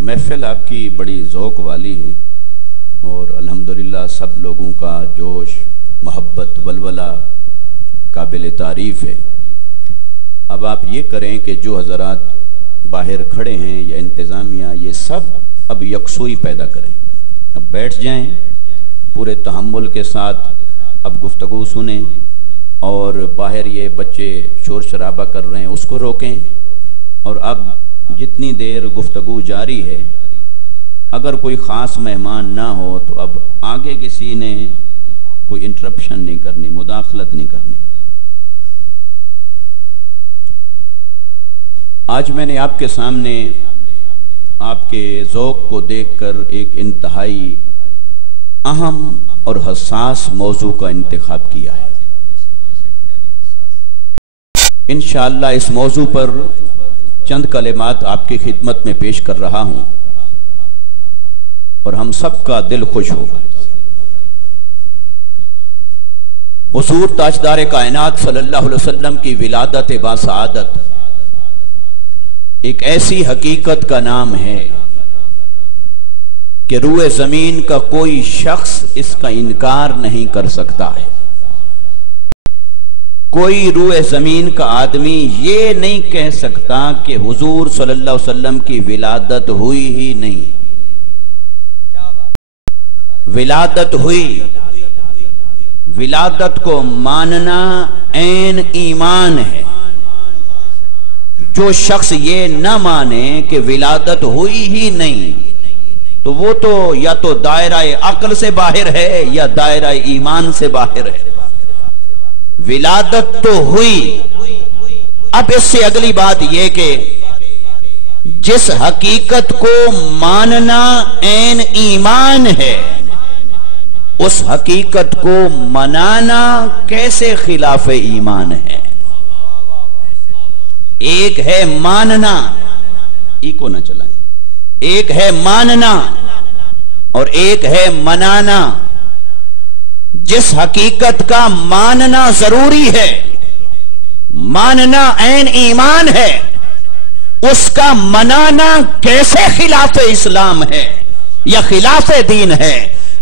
محفل آپ کی بڑی ذوق والی ہے اور الحمدللہ سب لوگوں کا جوش محبت ولولہ قابل تعریف ہے۔ اب آپ یہ کریں کہ جو حضرات باہر کھڑے ہیں یا انتظامیہ یہ سب اب یکسوئی پیدا کریں، اب بیٹھ جائیں پورے تحمل کے ساتھ، اب گفتگو سنیں، اور باہر یہ بچے شور شرابہ کر رہے ہیں اس کو روکیں، اور اب جتنی دیر گفتگو جاری ہے اگر کوئی خاص مہمان نہ ہو تو اب آگے کسی نے کوئی انٹرپشن نہیں کرنی، مداخلت نہیں کرنی۔ آج میں نے آپ کے سامنے آپ کے ذوق کو دیکھ کر ایک انتہائی اہم اور حساس موضوع کا انتخاب کیا ہے۔ انشاءاللہ اس موضوع پر چند کلمات آپ کی خدمت میں پیش کر رہا ہوں اور ہم سب کا دل خوش ہوگا۔ حضور تاجدار کائنات صلی اللہ علیہ وسلم کی ولادت باسعادت ایک ایسی حقیقت کا نام ہے کہ روئے زمین کا کوئی شخص اس کا انکار نہیں کر سکتا ہے۔ کوئی روئے زمین کا آدمی یہ نہیں کہہ سکتا کہ حضور صلی اللہ علیہ وسلم کی ولادت ہوئی ہی نہیں۔ ولادت ہوئی، ولادت کو ماننا عین ایمان ہے۔ جو شخص یہ نہ مانے کہ ولادت ہوئی ہی نہیں تو وہ تو یا تو دائرہ عقل سے باہر ہے یا دائرہ ایمان سے باہر ہے۔ ولادت تو ہوئی۔ اب اس سے اگلی بات یہ کہ جس حقیقت کو ماننا عین ایمان ہے اس حقیقت کو منانا کیسے خلاف ایمان ہے؟ ایک ہے ماننا، ایکو نہ چلائیں، ایک ہے ماننا اور ایک ہے منانا۔ جس حقیقت کا ماننا ضروری ہے، ماننا عین ایمان ہے، اس کا منانا کیسے خلاف اسلام ہے یا خلاف دین ہے؟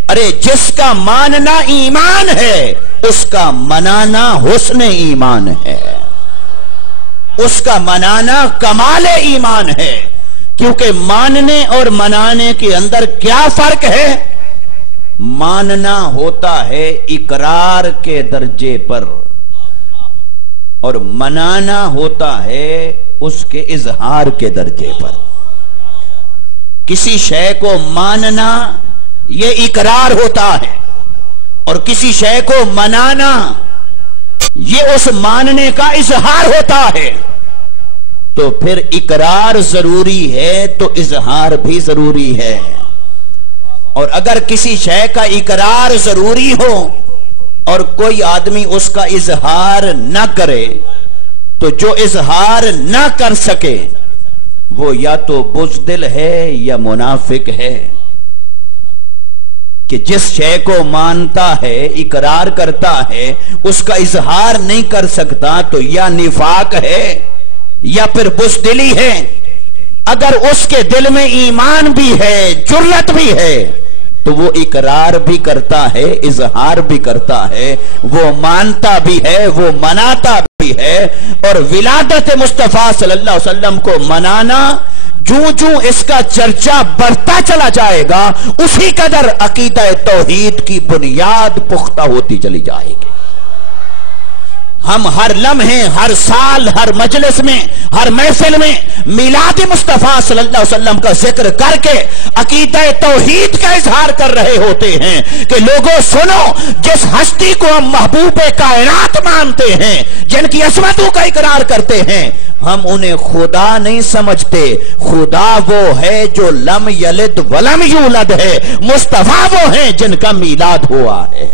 ارے جس کا ماننا ایمان ہے اس کا منانا حسن ایمان ہے، اس کا منانا کمال ایمان ہے۔ کیونکہ ماننے اور منانے کے اندر کیا فرق ہے؟ ماننا ہوتا ہے اقرار کے درجے پر اور منانا ہوتا ہے اس کے اظہار کے درجے پر۔ کسی شے کو ماننا یہ اقرار ہوتا ہے اور کسی شے کو منانا یہ اس ماننے کا اظہار ہوتا ہے۔ تو پھر اقرار ضروری ہے تو اظہار بھی ضروری ہے، اور اگر کسی شے کا اقرار ضروری ہو اور کوئی آدمی اس کا اظہار نہ کرے تو جو اظہار نہ کر سکے وہ یا تو بزدل ہے یا منافق ہے۔ کہ جس شے کو مانتا ہے، اقرار کرتا ہے، اس کا اظہار نہیں کر سکتا تو یا نفاق ہے یا پھر بزدلی ہے۔ اگر اس کے دل میں ایمان بھی ہے، جرأت بھی ہے، تو وہ اقرار بھی کرتا ہے، اظہار بھی کرتا ہے، وہ مانتا بھی ہے، وہ مناتا بھی ہے۔ اور ولادت مصطفیٰ صلی اللہ علیہ وسلم کو منانا جوں اس کا چرچا بڑھتا چلا جائے گا اسی قدر عقیدہ توحید کی بنیاد پختہ ہوتی چلی جائے گی۔ ہم ہر لمحے، ہر سال، ہر مجلس میں، ہر محفل میں میلاد مصطفیٰ صلی اللہ علیہ وسلم کا ذکر کر کے عقیدہ توحید کا اظہار کر رہے ہوتے ہیں کہ لوگوں سنو، جس ہستی کو ہم محبوب کائنات مانتے ہیں، جن کی عظمتوں کا اقرار کرتے ہیں، ہم انہیں خدا نہیں سمجھتے۔ خدا وہ ہے جو لم یلد ولم یولد ہے، مصطفیٰ وہ ہیں جن کا میلاد ہوا ہے۔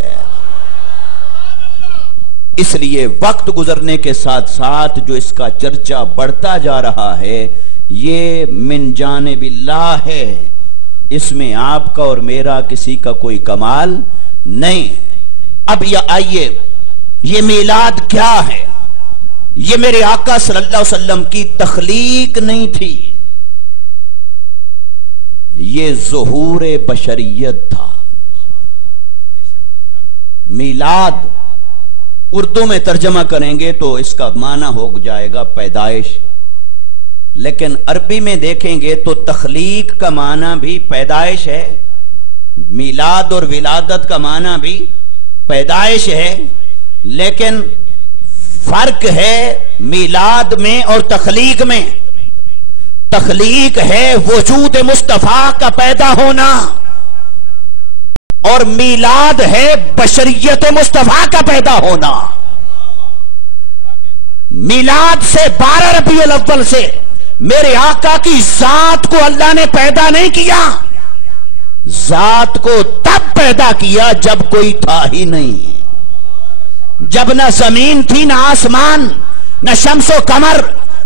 اس لیے وقت گزرنے کے ساتھ ساتھ جو اس کا چرچا بڑھتا جا رہا ہے یہ من جانب اللہ ہے، اس میں آپ کا اور میرا کسی کا کوئی کمال نہیں ہے۔ اب یہ آئیے، یہ میلاد کیا ہے؟ یہ میرے آقا صلی اللہ علیہ وسلم کی تخلیق نہیں تھی، یہ ظہور بشریت تھا۔ میلاد اردو میں ترجمہ کریں گے تو اس کا معنی ہو جائے گا پیدائش، لیکن عربی میں دیکھیں گے تو تخلیق کا معنی بھی پیدائش ہے، میلاد اور ولادت کا معنی بھی پیدائش ہے، لیکن فرق ہے میلاد میں اور تخلیق میں۔ تخلیق ہے وجود مصطفیٰ کا پیدا ہونا، اور میلاد ہے بشریت مصطفیٰ کا پیدا ہونا۔ میلاد سے 12 ربیع الاول سے میرے آقا کی ذات کو اللہ نے پیدا نہیں کیا، ذات کو تب پیدا کیا جب کوئی تھا ہی نہیں، جب نہ زمین تھی، نہ آسمان، نہ شمس و قمر،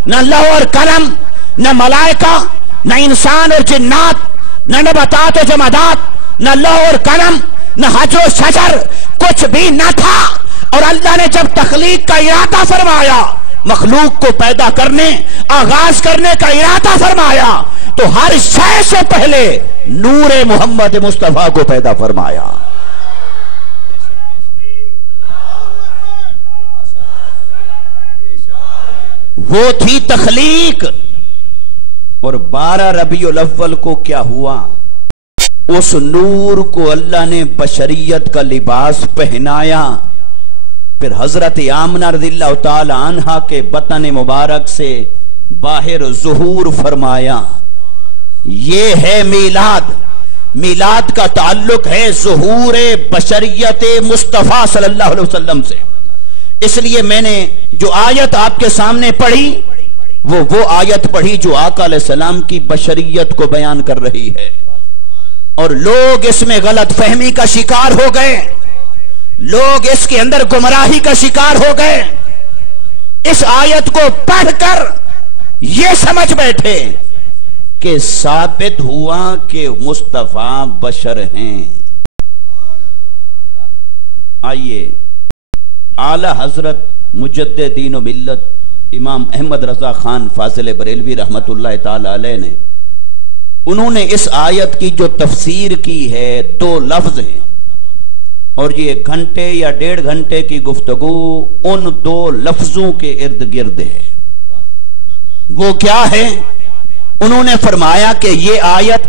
نہ لوح اور قلم، نہ ملائکہ، نہ انسان اور جنات، نہ نباتات و جمادات، نہ لوح اور قلم، نہ حجر و شجر، کچھ بھی نہ تھا۔ اور اللہ نے جب تخلیق کا ارادہ فرمایا، مخلوق کو پیدا کرنے، آغاز کرنے کا ارادہ فرمایا، تو ہر شے سے پہلے نور محمد مصطفیٰ کو پیدا فرمایا۔ وہ تھی تخلیق۔ اور 12 ربیع الاول کو کیا ہوا؟ اس نور کو اللہ نے بشریت کا لباس پہنایا، پھر حضرت آمنہ رضی اللہ تعالی عنہا کے بطن مبارک سے باہر ظہور فرمایا۔ یہ ہے میلاد۔ میلاد کا تعلق ہے ظہور بشریت مصطفیٰ صلی اللہ علیہ وسلم سے۔ اس لیے میں نے جو آیت آپ کے سامنے پڑھی وہ آیت پڑھی جو آقا علیہ السلام کی بشریت کو بیان کر رہی ہے، اور لوگ اس میں غلط فہمی کا شکار ہو گئے، لوگ اس کے اندر گمراہی کا شکار ہو گئے۔ اس آیت کو پڑھ کر یہ سمجھ بیٹھے کہ ثابت ہوا کہ مصطفیٰ بشر ہیں۔ آئیے اعلی حضرت مجدد دین و ملت امام احمد رضا خان فاضل بریلوی رحمت اللہ تعالی علیہ نے، انہوں نے اس آیت کی جو تفسیر کی ہے 2 لفظ ہیں، اور یہ گھنٹے یا 1.5 گھنٹے کی گفتگو ان 2 لفظوں کے ارد گرد ہے۔ وہ کیا ہے؟ انہوں نے فرمایا کہ یہ آیت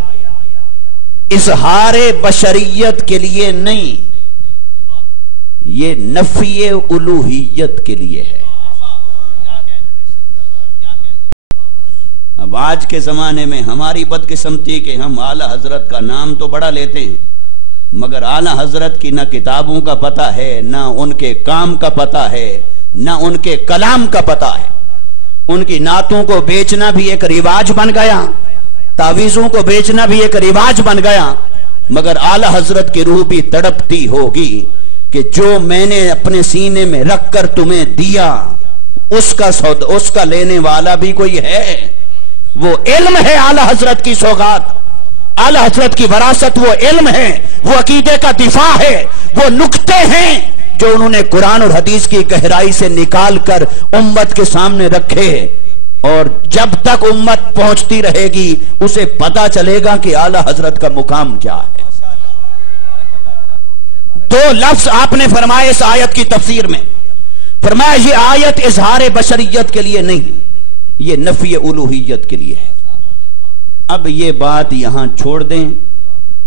اظہار بشریت کے لیے نہیں، یہ نفی الوہیت کے لیے ہے۔ اب آج کے زمانے میں ہماری بدقسمتی کہ ہم اعلی حضرت کا نام تو بڑا لیتے ہیں، مگر اعلی حضرت کی نہ کتابوں کا پتہ ہے، نہ ان کے کام کا پتہ ہے، نہ ان کے کلام کا پتہ ہے۔ ان کی نعتوں کو بیچنا بھی ایک رواج بن گیا، تعویذوں کو بیچنا بھی ایک رواج بن گیا، مگر اعلی حضرت کی روح بھی تڑپتی ہوگی کہ جو میں نے اپنے سینے میں رکھ کر تمہیں دیا اس کا لینے والا بھی کوئی ہے۔ وہ علم ہے اعلی حضرت کی سوغات، اعلی حضرت کی وراثت وہ علم ہے، وہ عقیدے کا دفاع ہے، وہ نکتے ہیں جو انہوں نے قرآن اور حدیث کی گہرائی سے نکال کر امت کے سامنے رکھے، اور جب تک امت پہنچتی رہے گی اسے پتا چلے گا کہ اعلی حضرت کا مقام کیا ہے۔ 2 لفظ آپ نے فرمائے اس آیت کی تفسیر میں، فرمایا یہ آیت اظہار بشریت کے لیے نہیں، یہ نفی الوہیت کے لیے ہے۔ اب یہ بات یہاں چھوڑ دیں،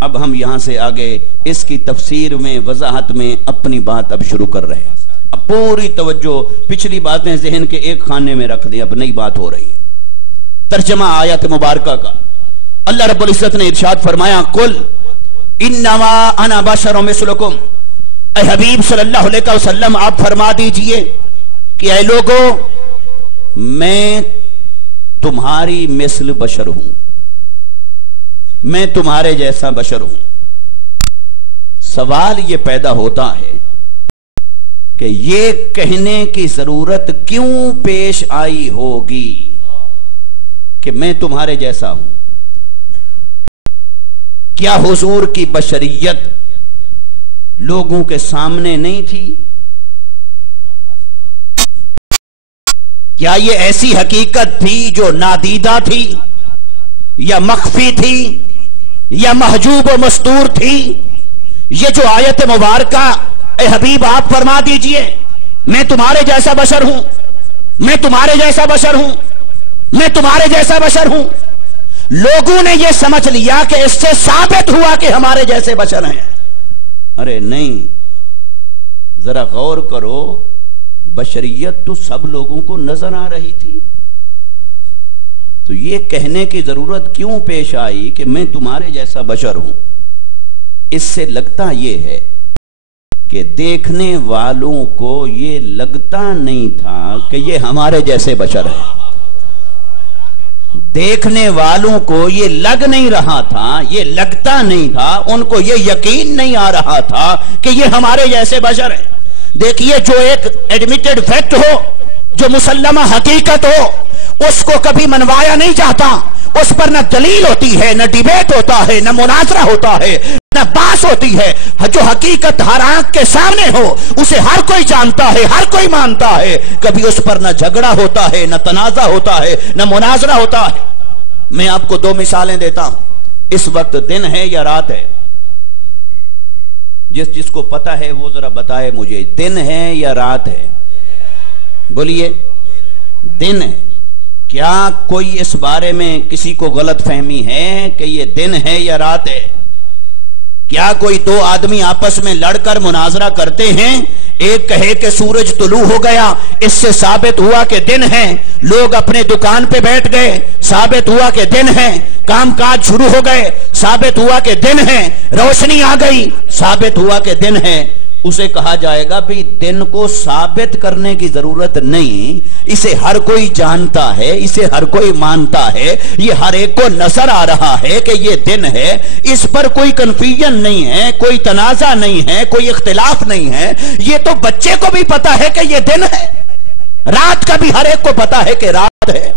اب ہم یہاں سے آگے اس کی تفسیر میں وضاحت میں اپنی بات اب شروع کر رہے ہیں۔ اب پوری توجہ پچھلی باتیں ذہن کے ایک خانے میں رکھ دیں، اب نئی بات ہو رہی ہے۔ ترجمہ آیت مبارکہ کا، اللہ رب العزت نے ارشاد فرمایا قل انما انا بشر مثلکم، اے حبیب صلی اللہ علیہ وسلم آپ فرما دیجئے کہ اے لوگو میں تمہاری مثل بشر ہوں، میں تمہارے جیسا بشر ہوں۔ سوال یہ پیدا ہوتا ہے کہ یہ کہنے کی ضرورت کیوں پیش آئی ہوگی کہ میں تمہارے جیسا ہوں؟ کیا حضور کی بشریت لوگوں کے سامنے نہیں تھی؟ کیا یہ ایسی حقیقت تھی جو نادیدہ تھی یا مخفی تھی یا محجوب و مستور تھی؟ یہ جو آیت مبارکہ، اے حبیب آپ فرما دیجئے میں تمہارے جیسا بشر ہوں، میں تمہارے جیسا بشر ہوں، میں تمہارے جیسا بشر ہوں۔ لوگوں نے یہ سمجھ لیا کہ اس سے ثابت ہوا کہ ہمارے جیسے بشر ہیں۔ ارے نہیں، ذرا غور کرو، بشریت تو سب لوگوں کو نظر آ رہی تھی، تو یہ کہنے کی ضرورت کیوں پیش آئی کہ میں تمہارے جیسا بشر ہوں؟ اس سے لگتا یہ ہے کہ دیکھنے والوں کو یہ لگتا نہیں تھا کہ یہ ہمارے جیسے بشر ہیں۔ دیکھنے والوں کو یہ لگ نہیں رہا تھا، یہ لگتا نہیں تھا، ان کو یہ یقین نہیں آ رہا تھا کہ یہ ہمارے جیسے بشر ہیں۔ دیکھیے، جو ایک ایڈمیٹڈ فیکٹ ہو، جو مسلمہ حقیقت ہو، اس کو کبھی منوایا نہیں جاتا، اس پر نہ دلیل ہوتی ہے، نہ ڈیبیٹ ہوتا ہے، نہ مناظرہ ہوتا ہے، نہ بحث ہوتی ہے۔ جو حقیقت ہر آنکھ کے سامنے ہو، اسے ہر کوئی جانتا ہے، ہر کوئی مانتا ہے، کبھی اس پر نہ جھگڑا ہوتا ہے، نہ تنازع ہوتا ہے، نہ مناظرہ ہوتا ہے۔ میں آپ کو 2 مثالیں دیتا ہوں۔ اس وقت دن ہے یا رات ہے؟ جس کو پتا ہے وہ ذرا بتائے مجھے، دن ہے یا رات ہے؟ بولیے، دن ہے۔ کیا کوئی اس بارے میں کسی کو غلط فہمی ہے کہ یہ دن ہے یا رات ہے؟ کیا کوئی 2 آدمی آپس میں لڑ کر مناظرہ کرتے ہیں؟ ایک کہے کہ سورج طلوع ہو گیا، اس سے ثابت ہوا کہ دن ہے، لوگ اپنے دکان پہ بیٹھ گئے، ثابت ہوا کہ دن ہے، کام کاج شروع ہو گئے، ثابت ہوا کہ دن ہے، روشنی آ گئی، ثابت ہوا کہ دن ہے۔ اسے کہا جائے گا بھی دن کو ثابت کرنے کی ضرورت نہیں، اسے ہر کوئی جانتا ہے، اسے ہر کوئی مانتا ہے، یہ ہر ایک کو نظر آ رہا ہے کہ یہ دن ہے، اس پر کوئی کنفیوژن نہیں ہے، کوئی تنازع نہیں ہے، کوئی اختلاف نہیں ہے۔ یہ تو بچے کو بھی پتا ہے کہ یہ دن ہے، رات کا بھی ہر ایک کو پتا ہے کہ رات ہے۔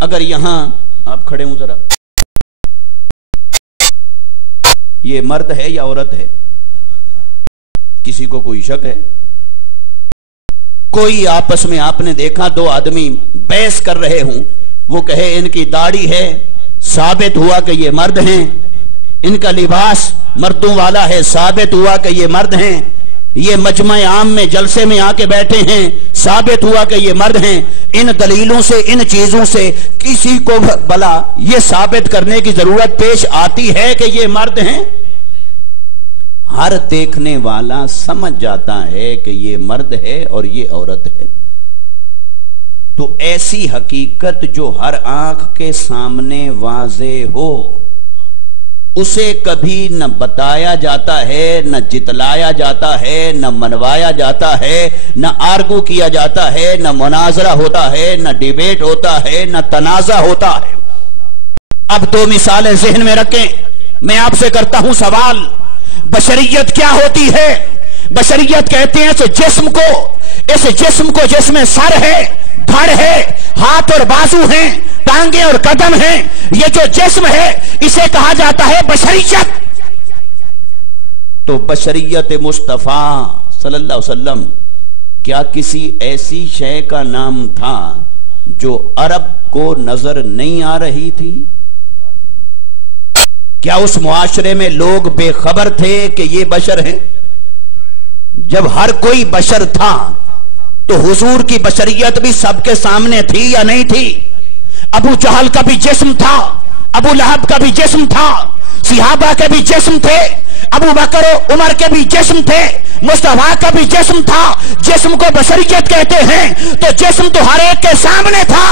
اگر یہاں آپ کھڑے ہوں ذرا، یہ مرد ہے یا عورت ہے؟ کسی کو کوئی شک ہے؟ کوئی آپس میں آپ نے دیکھا 2 آدمی بحث کر رہے ہوں، وہ کہے ان کی داڑھی ہے، ثابت ہوا کہ یہ مرد ہیں، ان کا لباس مردوں والا ہے، ثابت ہوا کہ یہ مرد ہیں، یہ مجمع عام میں جلسے میں آ کے بیٹھے ہیں، ثابت ہوا کہ یہ مرد ہیں۔ ان دلیلوں سے، ان چیزوں سے کسی کو بلا یہ ثابت کرنے کی ضرورت پیش آتی ہے کہ یہ مرد ہیں؟ ہر دیکھنے والا سمجھ جاتا ہے کہ یہ مرد ہے اور یہ عورت ہے۔ تو ایسی حقیقت جو ہر آنکھ کے سامنے واضح ہو، اسے کبھی نہ بتایا جاتا ہے، نہ جتلایا جاتا ہے، نہ منوایا جاتا ہے، نہ آرگو کیا جاتا ہے، نہ مناظرہ ہوتا ہے، نہ ڈیبیٹ ہوتا ہے، نہ تنازع ہوتا ہے۔ اب 2 مثالیں ذہن میں رکھیں، میں آپ سے کرتا ہوں سوال، بشریت کیا ہوتی ہے؟ بشریت کہتے ہیں اس جسم کو جس میں سر ہے، دھڑ ہے، ہاتھ اور بازو ہیں، ٹانگیں اور قدم ہیں، یہ جو جسم ہے اسے کہا جاتا ہے بشریت۔ تو بشریت مصطفیٰ صلی اللہ علیہ وسلم، کیا کسی ایسی شے کا نام تھا جو عرب کو نظر نہیں آ رہی تھی؟ کیا اس معاشرے میں لوگ بے خبر تھے کہ یہ بشر ہیں؟ جب ہر کوئی بشر تھا تو حضور کی بشریت بھی سب کے سامنے تھی یا نہیں تھی؟ ابو جہل کا بھی جسم تھا، ابو لہب کا بھی جسم تھا، صحابہ کے بھی جسم تھے، ابو بکر و عمر کے بھی جسم تھے، مصطفیٰ کا بھی جسم تھا۔ جسم کو بشریت کہتے ہیں، تو جسم تو ہر ایک کے سامنے تھا۔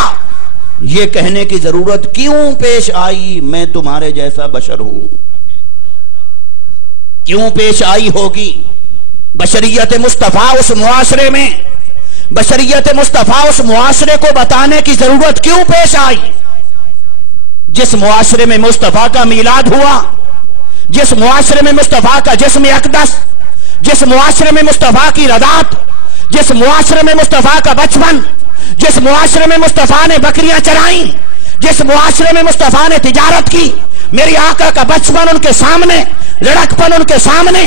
یہ کہنے کی ضرورت کیوں پیش آئی میں تمہارے جیسا بشر ہوں؟ کیوں پیش آئی ہوگی؟ بشریت مصطفیٰ اس معاشرے میں، بشریت مصطفیٰ اس معاشرے کو بتانے کی ضرورت کیوں پیش آئی؟ جس معاشرے میں مصطفیٰ کا میلاد ہوا، جس معاشرے میں مصطفیٰ کا جسم اقدس، جس معاشرے میں مصطفیٰ کی رضاعت، جس معاشرے میں مصطفیٰ کا بچپن، جس معاشرے میں مصطفیٰ نے بکریاں چرائیں، جس معاشرے میں مصطفیٰ نے تجارت کی، میری آقا کا بچپن ان کے سامنے، لڑکپن ان کے سامنے،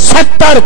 70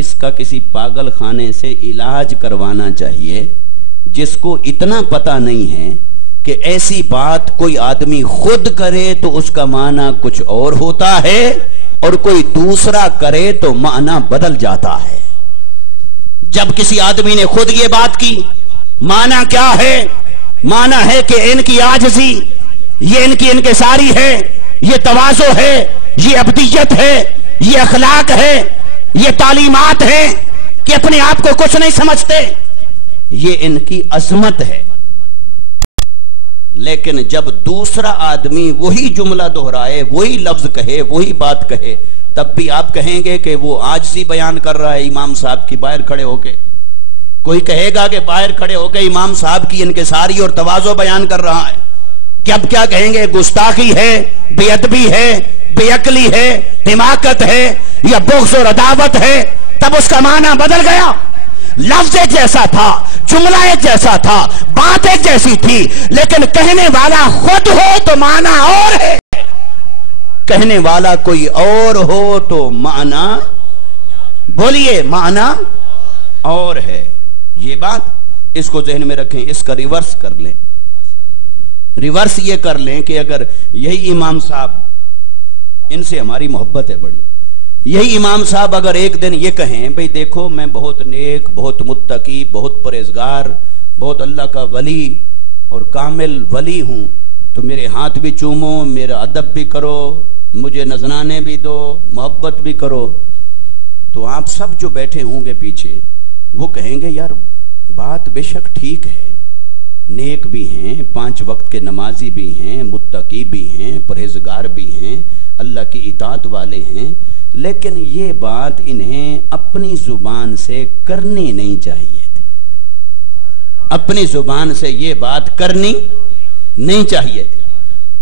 اس کا کسی پاگل خانے سے علاج کروانا چاہیے جس کو اتنا پتہ نہیں ہے کہ ایسی بات کوئی آدمی خود کرے تو اس کا معنی کچھ اور ہوتا ہے اور کوئی دوسرا کرے تو معنی بدل جاتا ہے۔ جب کسی آدمی نے خود یہ بات کی، معنی کیا ہے؟ معنی ہے کہ ان کی عاجزی، یہ ان کی انکساری ہے، یہ تواضع ہے، یہ ابدیت ہے، یہ اخلاق ہے، یہ تعلیمات ہیں کہ اپنے آپ کو کچھ نہیں سمجھتے، یہ ان کی عظمت ہے۔ لیکن جب دوسرا آدمی وہی جملہ دہرائے، وہی لفظ کہے، وہی بات کہے، تب بھی آپ کہیں گے کہ وہ عاجزی بیان کر رہا ہے امام صاحب کی باہر کھڑے ہو کے۔ کوئی کہے گا کہ باہر کھڑے ہو کے امام صاحب کی انکساری اور تواضع بیان کر رہا ہے، کہ اب کیا کہیں گے؟ گستاخی ہے، بے ادبی ہے، بے عقلی ہے، حماقت ہے، یا بغض اور عداوت ہے۔ تب اس کا معنی بدل گیا۔ لفظ ایک جیسا تھا، جملہ ایک جیسا تھا، بات ایک جیسی تھی، لیکن کہنے والا خود ہو تو معنی اور ہے، کہنے والا کوئی اور ہو تو معنی، بولیے، معنی اور ہے۔ یہ بات اس کو ذہن میں رکھیں، اس کا ریورس کر لیں۔ ریورس یہ کر لیں کہ اگر یہی امام صاحب، ان سے ہماری محبت ہے بڑی، یہی امام صاحب اگر ایک دن یہ کہیں بھئی دیکھو میں بہت نیک، بہت متقی، بہت پرہیزگار، بہت اللہ کا ولی اور کامل ولی ہوں، تو میرے ہاتھ بھی چومو، میرا ادب بھی کرو، مجھے نذرانے بھی دو، محبت بھی کرو، تو آپ سب جو بیٹھے ہوں گے پیچھے وہ کہیں گے یار بات بے شک ٹھیک ہے، نیک بھی ہیں، 5 وقت کے نمازی بھی ہیں، متقی بھی ہیں، پرہیزگار بھی ہیں، اللہ کی اطاعت والے ہیں، لیکن یہ بات انہیں اپنی زبان سے کرنی نہیں چاہیے تھی، اپنی زبان سے یہ بات کرنی نہیں چاہیے تھی۔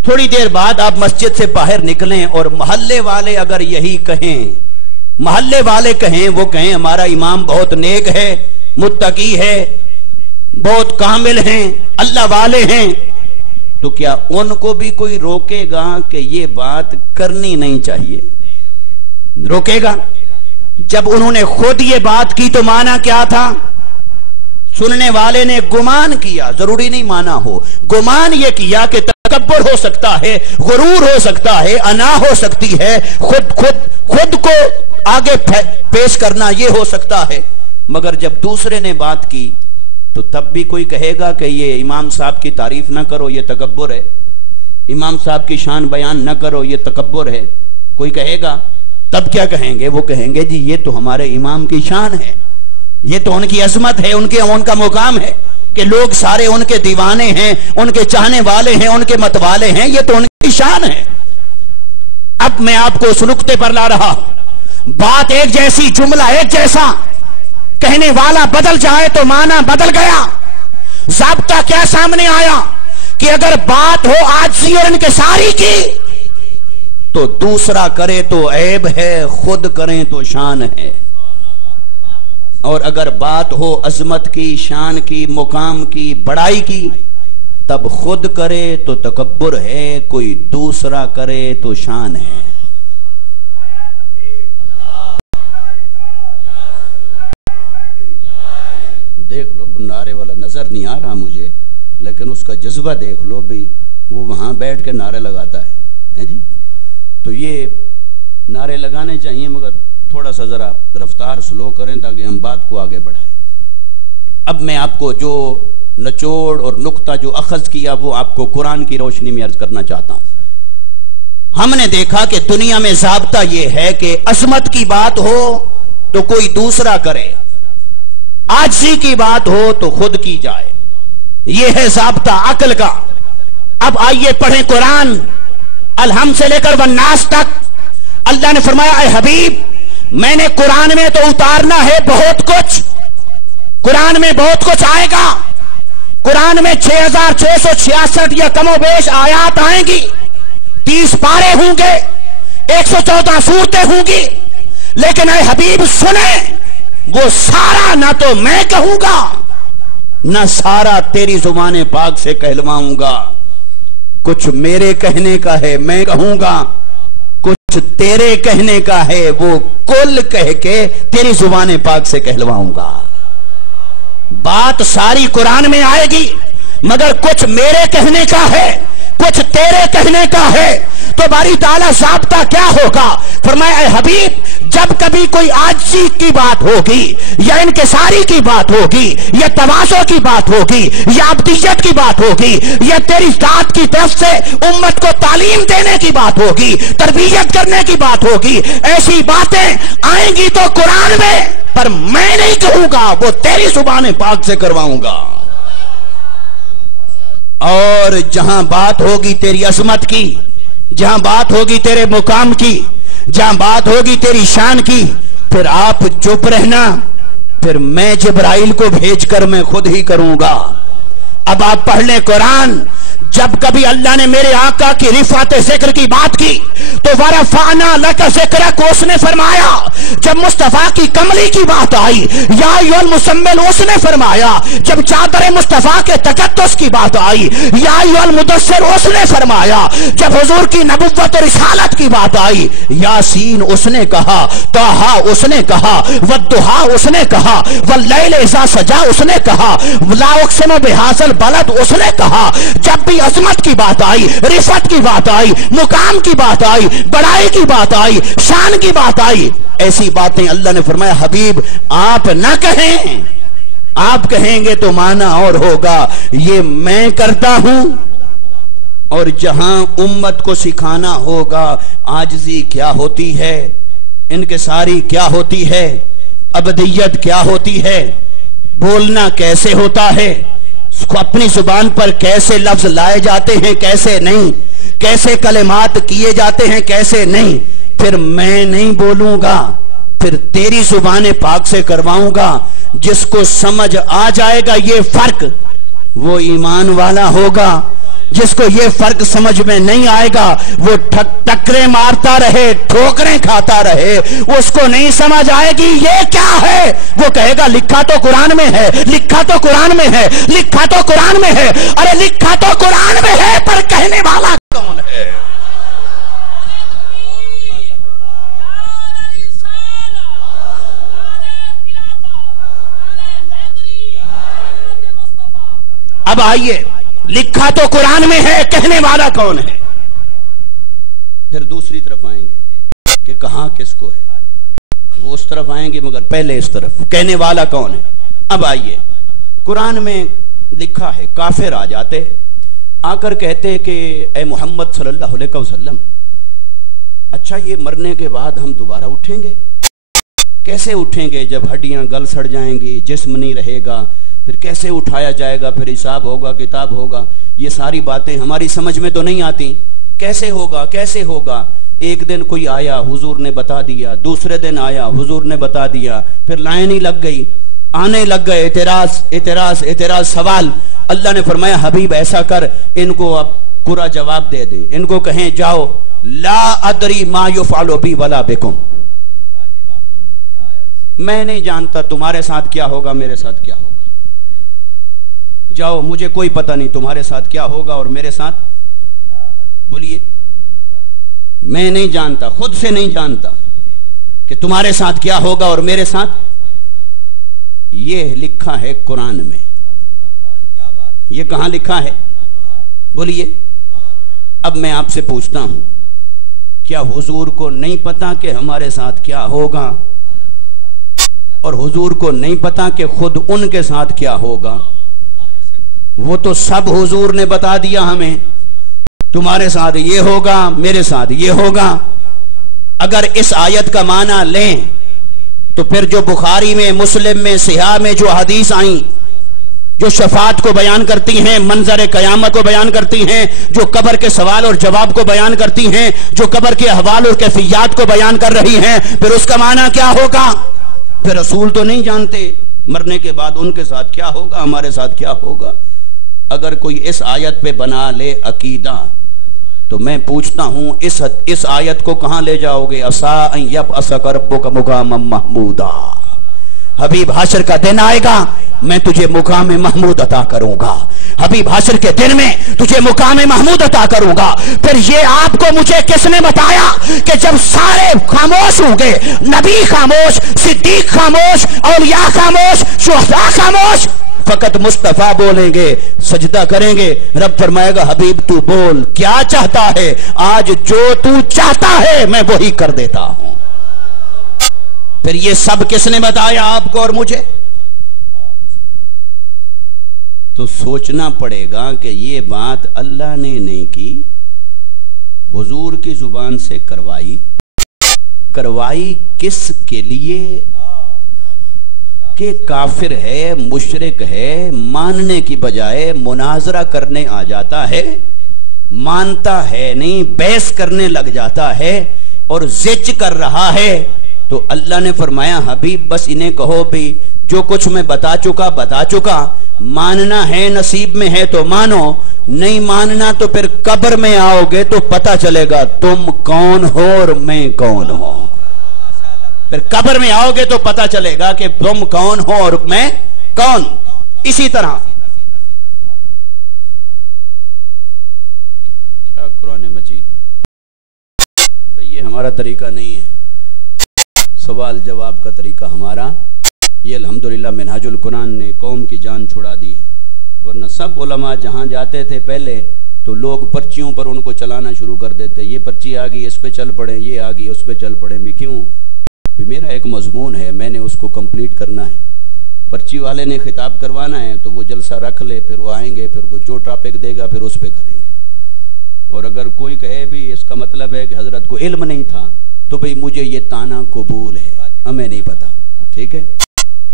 تھوڑی دیر بعد آپ مسجد سے باہر نکلیں اور محلے والے اگر یہی کہیں، محلے والے کہیں، وہ کہیں ہمارا امام بہت نیک ہے، متقی ہے، بہت کامل ہیں، اللہ والے ہیں، تو کیا ان کو بھی کوئی روکے گا کہ یہ بات کرنی نہیں چاہیے؟ روکے گا؟ جب انہوں نے خود یہ بات کی تو معنی کیا تھا؟ سننے والے نے گمان کیا، ضروری نہیں معنی ہو، گمان یہ کیا کہ تکبر ہو سکتا ہے، غرور ہو سکتا ہے، انا ہو سکتی ہے، خود کو آگے پیش کرنا یہ ہو سکتا ہے، مگر جب دوسرے نے بات کی تو تب بھی کوئی کہے گا کہ یہ امام صاحب کی تعریف نہ کرو، یہ تکبر ہے، امام صاحب کی شان بیان نہ کرو، یہ تکبر ہے، کوئی کہے گا؟ تب کیا کہیں گے؟ وہ کہیں گے جی یہ تو ہمارے امام کی شان ہے، یہ تو ان کی عظمت ہے، ان کا مقام ہے کہ لوگ سارے ان کے دیوانے ہیں، ان کے چاہنے والے ہیں، ان کے متوالے ہیں، یہ تو ان کی شان ہے۔ اب میں آپ کو اس نقطے پر لا رہا ہوں، بات ایک جیسی، جملہ ایک جیسا، کہنے والا بدل جائے تو معنی بدل گیا۔ ضابطہ کیا سامنے آیا کہ اگر بات ہو عاجزی اور انکساری کی تو دوسرا کرے تو عیب ہے، خود کریں تو شان ہے، اور اگر بات ہو عظمت کی، شان کی، مقام کی، بڑائی کی، تب خود کرے تو تکبر ہے، کوئی دوسرا کرے تو شان ہے۔ دیکھ لو، نعرے والا نظر نہیں آ رہا مجھے، لیکن اس کا جذبہ دیکھ لو بھی، وہ وہاں بیٹھ کے نعرے لگاتا ہے جی۔ تو یہ نعرے لگانے چاہیے، مگر تھوڑا سا ذرا رفتار سلو کریں تاکہ ہم بات کو آگے بڑھائیں۔ اب میں آپ کو جو نچوڑ اور نقطہ جو اخذ کیا وہ آپ کو قرآن کی روشنی میں عرض کرنا چاہتا ہوں۔ ہم نے دیکھا کہ دنیا میں ضابطہ یہ ہے کہ عظمت کی بات ہو تو کوئی دوسرا کرے، عاجزی کی بات ہو تو خود کی جائے، یہ ہے ضابطہ عقل کا۔ اب آئیے پڑھیں قرآن، الحمد سے لے کر والناس تک۔ اللہ نے فرمایا اے حبیب میں نے قرآن میں تو اتارنا ہے بہت کچھ، قرآن میں بہت کچھ آئے گا، قرآن میں 6666 یا کم و بیش آیات آئیں گی، 30 پارے ہوں گے، 114 سورتیں ہوں گی، لیکن اے حبیب سنیں، وہ سارا نہ تو میں کہوں گا نہ سارا تیری زبان پاک سے کہلواؤں گا، کچھ میرے کہنے کا ہے میں کہوں گا، کچھ تیرے کہنے کا ہے وہ کل کہہ کے تیری زبان پاک سے کہلواؤں گا. بات ساری قرآن میں آئے گی مگر کچھ میرے کہنے کا ہے, کچھ تیرے کہنے کا ہے. تو باری تعالیٰ ضابطہ کیا ہوگا؟ فرمایا اے حبیب جب کبھی کوئی عاجزی کی بات ہوگی یا انکساری کی بات ہوگی یا تواضع کی بات ہوگی یا عبدیت کی بات ہوگی یا تیری ذات کی طرف سے امت کو تعلیم دینے کی بات ہوگی, تربیت کرنے کی بات ہوگی, ایسی باتیں آئیں گی تو قرآن میں, پر میں نہیں کہوں گا, وہ تیری زبان پاک سے کرواؤں گا. اور جہاں بات ہوگی تیری عظمت کی, جہاں بات ہوگی تیرے مقام کی, جہاں بات ہوگی تیری شان کی, پھر آپ چپ رہنا, پھر میں جبرائیل کو بھیج کر میں خود ہی کروں گا. اب آپ پڑھ لیں قرآن. جب کبھی اللہ نے میرے آقا کی رفعت ذکر کی بات کی تو وَرَفَعْنَا لَكَ ذِكْرَكَ اس نے فرمایا. جب مصطفیٰ کی کملی کی بات آئی یا ایھا المزمل اس نے فرمایا. جب چادر مصطفیٰ کے تقدس کی بات آئی یا ایھا المدثر اس نے فرمایا. جب حضور کی نبوت اور رسالت کی بات آئی یاسین اس نے کہا, طٰہٰ اس نے کہا, وَالضُّحَىٰ اس نے کہا, وَاللَّيْلِ إِذَا سَجَىٰ اس نے کہا, لَا أُقْسِمُ بِهَٰذَا الْبَلَدِ اس نے کہا. جب بھی عظمت کی بات آئی, رفعت کی بات آئی, مقام کی بات آئی, بڑائی کی بات آئی, شان کی بات آئی, ایسی باتیں اللہ نے فرمایا حبیب آپ نہ کہیں. آپ کہیں گے تو معنی اور ہوگا یہ میں کرتا ہوں. اور جہاں امت کو سکھانا ہوگا عاجزی کیا ہوتی ہے, انکساری کیا ہوتی ہے, عبدیت کیا ہوتی ہے, بولنا کیسے ہوتا ہے, اپنی زبان پر کیسے لفظ لائے جاتے ہیں کیسے نہیں, کیسے کلمات کیے جاتے ہیں کیسے نہیں, پھر میں نہیں بولوں گا, پھر تیری زبان پاک سے کرواؤں گا. جس کو سمجھ آ جائے گا یہ فرق وہ ایمان والا ہوگا. جس کو یہ فرق سمجھ میں نہیں آئے گا وہ ٹکریں مارتا رہے, ٹھوکریں کھاتا رہے, اس کو نہیں سمجھ آئے گی یہ کیا ہے. وہ کہے گا لکھا تو قرآن میں ہے, لکھا تو قرآن میں ہے, لکھا تو قرآن میں ہے. ارے لکھا تو قرآن میں ہے پر کہنے والا کون ہے؟ اب آئیے, لکھا تو قرآن میں ہے, کہنے والا کون ہے؟ پھر دوسری طرف آئیں گے کہ کہاں کس کو ہے, وہ اس طرف آئیں گے مگر پہلے اس طرف کہنے والا کون ہے. اب آئیے, قرآن میں لکھا ہے کافر آ جاتے, آ کر کہتے کہ اے محمد صلی اللہ علیہ وسلم اچھا یہ مرنے کے بعد ہم دوبارہ اٹھیں گے؟ کیسے اٹھیں گے جب ہڈیاں گل سڑ جائیں گی, جسم نہیں رہے گا, پھر کیسے اٹھایا جائے گا, پھر حساب ہوگا, کتاب ہوگا. یہ ساری باتیں ہماری سمجھ میں تو نہیں آتی. کیسے ہوگا کیسے ہوگا. ایک دن کوئی آیا حضور نے بتا دیا, دوسرے دن آیا حضور نے بتا دیا, پھر لائن ہی لگ گئی, آنے لگ گئے اعتراض اعتراض اعتراض سوال. اللہ نے فرمایا حبیب ایسا کر ان کو اب پورا جواب دے دیں, ان کو کہیں جاؤ لا ادری ما یفعل بی ولا بکم, میں نہیں جانتا تمہارے ساتھ کیا ہوگا میرے ساتھ کیا ہوگا. جاؤ مجھے کوئی پتہ نہیں تمہارے ساتھ کیا ہوگا اور میرے ساتھ. بولیے میں نہیں جانتا, خود سے نہیں جانتا کہ تمہارے ساتھ کیا ہوگا اور میرے ساتھ. یہ لکھا ہے قرآن میں. یہ کہاں لکھا ہے بولیے. اب میں آپ سے پوچھتا ہوں کیا حضور کو نہیں پتا کہ ہمارے ساتھ کیا ہوگا, اور حضور کو نہیں پتا کہ خود ان کے ساتھ کیا ہوگا؟ وہ تو سب حضور نے بتا دیا ہمیں, تمہارے ساتھ یہ ہوگا میرے ساتھ یہ ہوگا. اگر اس آیت کا معنی لیں تو پھر جو بخاری میں, مسلم میں, صحیح میں جو حدیث آئیں جو شفاعت کو بیان کرتی ہیں, منظر قیامت کو بیان کرتی ہیں, جو قبر کے سوال اور جواب کو بیان کرتی ہیں, جو قبر کے احوال اور کیفیات کو بیان کر رہی ہیں, پھر اس کا معنی کیا ہوگا؟ پھر رسول تو نہیں جانتے مرنے کے بعد ان کے ساتھ کیا ہوگا ہمارے ساتھ کیا ہوگا. اگر کوئی اس آیت پہ بنا لے عقیدہ تو میں پوچھتا ہوں اس آیت کو کہاں لے جاؤ گے؟ عسیٰ ان یبعثک ربک مقاما محمودا. حبیب حشر کا دن آئے گا میں تجھے مقام محمود عطا کروں گا. حبیب حشر کے دن میں تجھے مقام محمود عطا کروں گا. پھر یہ آپ کو مجھے کس نے بتایا کہ جب سارے خاموش ہوں گے، نبی خاموش، صدیق خاموش، اولیاء خاموش، شہداء خاموش، فقط مصطفیٰ بولیں گے، سجدہ کریں گے. رب فرمائے گا حبیب تو بول کیا چاہتا ہے، آج جو تو چاہتا ہے میں وہی کر دیتا ہوں. پھر یہ سب کس نے بتایا آپ کو اور مجھے؟ تو سوچنا پڑے گا کہ یہ بات اللہ نے نہیں کی، حضور کی زبان سے کروائی کس کے لیے؟ کہ کافر ہے، مشرک ہے، ماننے کی بجائے مناظرہ کرنے آ جاتا ہے، مانتا ہے نہیں، بحث کرنے لگ جاتا ہے اور زچ کر رہا ہے. تو اللہ نے فرمایا حبیب بس انہیں کہو بھی جو کچھ میں بتا چکا، ماننا ہے نصیب میں ہے تو مانو، نہیں ماننا تو پھر قبر میں آؤ گے تو پتہ چلے گا تم کون ہو اور میں کون ہوں. پھر قبر میں آؤ گے تو پتہ چلے گا کہ تم کون ہو اور میں کون. اسی طرح کیا قرآن مجید بھئی یہ ہمارا طریقہ نہیں ہے، سوال جواب کا طریقہ ہمارا. یہ الحمدللہ منہاج القرآن نے قوم کی جان چھڑا دی ہے، ورنہ سب علماء جہاں جاتے تھے پہلے تو لوگ پرچیوں پر ان کو چلانا شروع کر دیتے، یہ پرچی آ گئی اس پہ چل پڑے، یہ آ گئی اس پہ چل پڑے. بھی کیوں؟ بھی میرا ایک مضمون ہے، میں نے اس کو کمپلیٹ کرنا ہے. پرچی والے نے خطاب کروانا ہے تو وہ جلسہ رکھ لے، پھر وہ آئیں گے، پھر وہ جو ٹاپک دے گا پھر اس پہ کریں گے. اور اگر کوئی کہے بھی اس کا مطلب ہے کہ حضرت کو علم نہیں تھا تو بھئی مجھے یہ تانا قبول ہے، ہمیں نہیں پتا، ٹھیک ہے.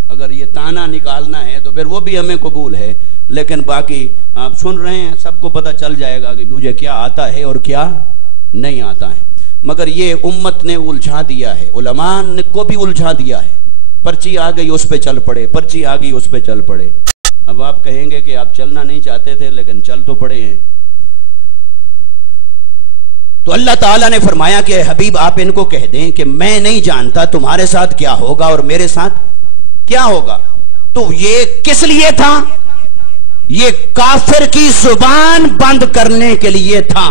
اگر یہ تانا نکالنا ہے تو پھر وہ بھی ہمیں قبول ہے، لیکن باقی آپ سن رہے ہیں سب کو پتہ چل جائے گا کہ مجھے کیا آتا ہے اور کیا نہیں آتا ہے. مگر یہ امت نے الجھا دیا ہے، علماء کو بھی الجھا دیا ہے. پرچی آ گئی اس پہ چل پڑے، پرچی آ گئی اس پہ چل پڑے. اب آپ کہیں گے کہ آپ چلنا نہیں چاہتے تھے لیکن چل تو پڑے ہیں. تو اللہ تعالیٰ نے فرمایا کہ حبیب آپ ان کو کہہ دیں کہ میں نہیں جانتا تمہارے ساتھ کیا ہوگا اور میرے ساتھ کیا ہوگا. تو یہ کس لیے تھا؟ یہ کافر کی زبان بند کرنے کے لیے تھا.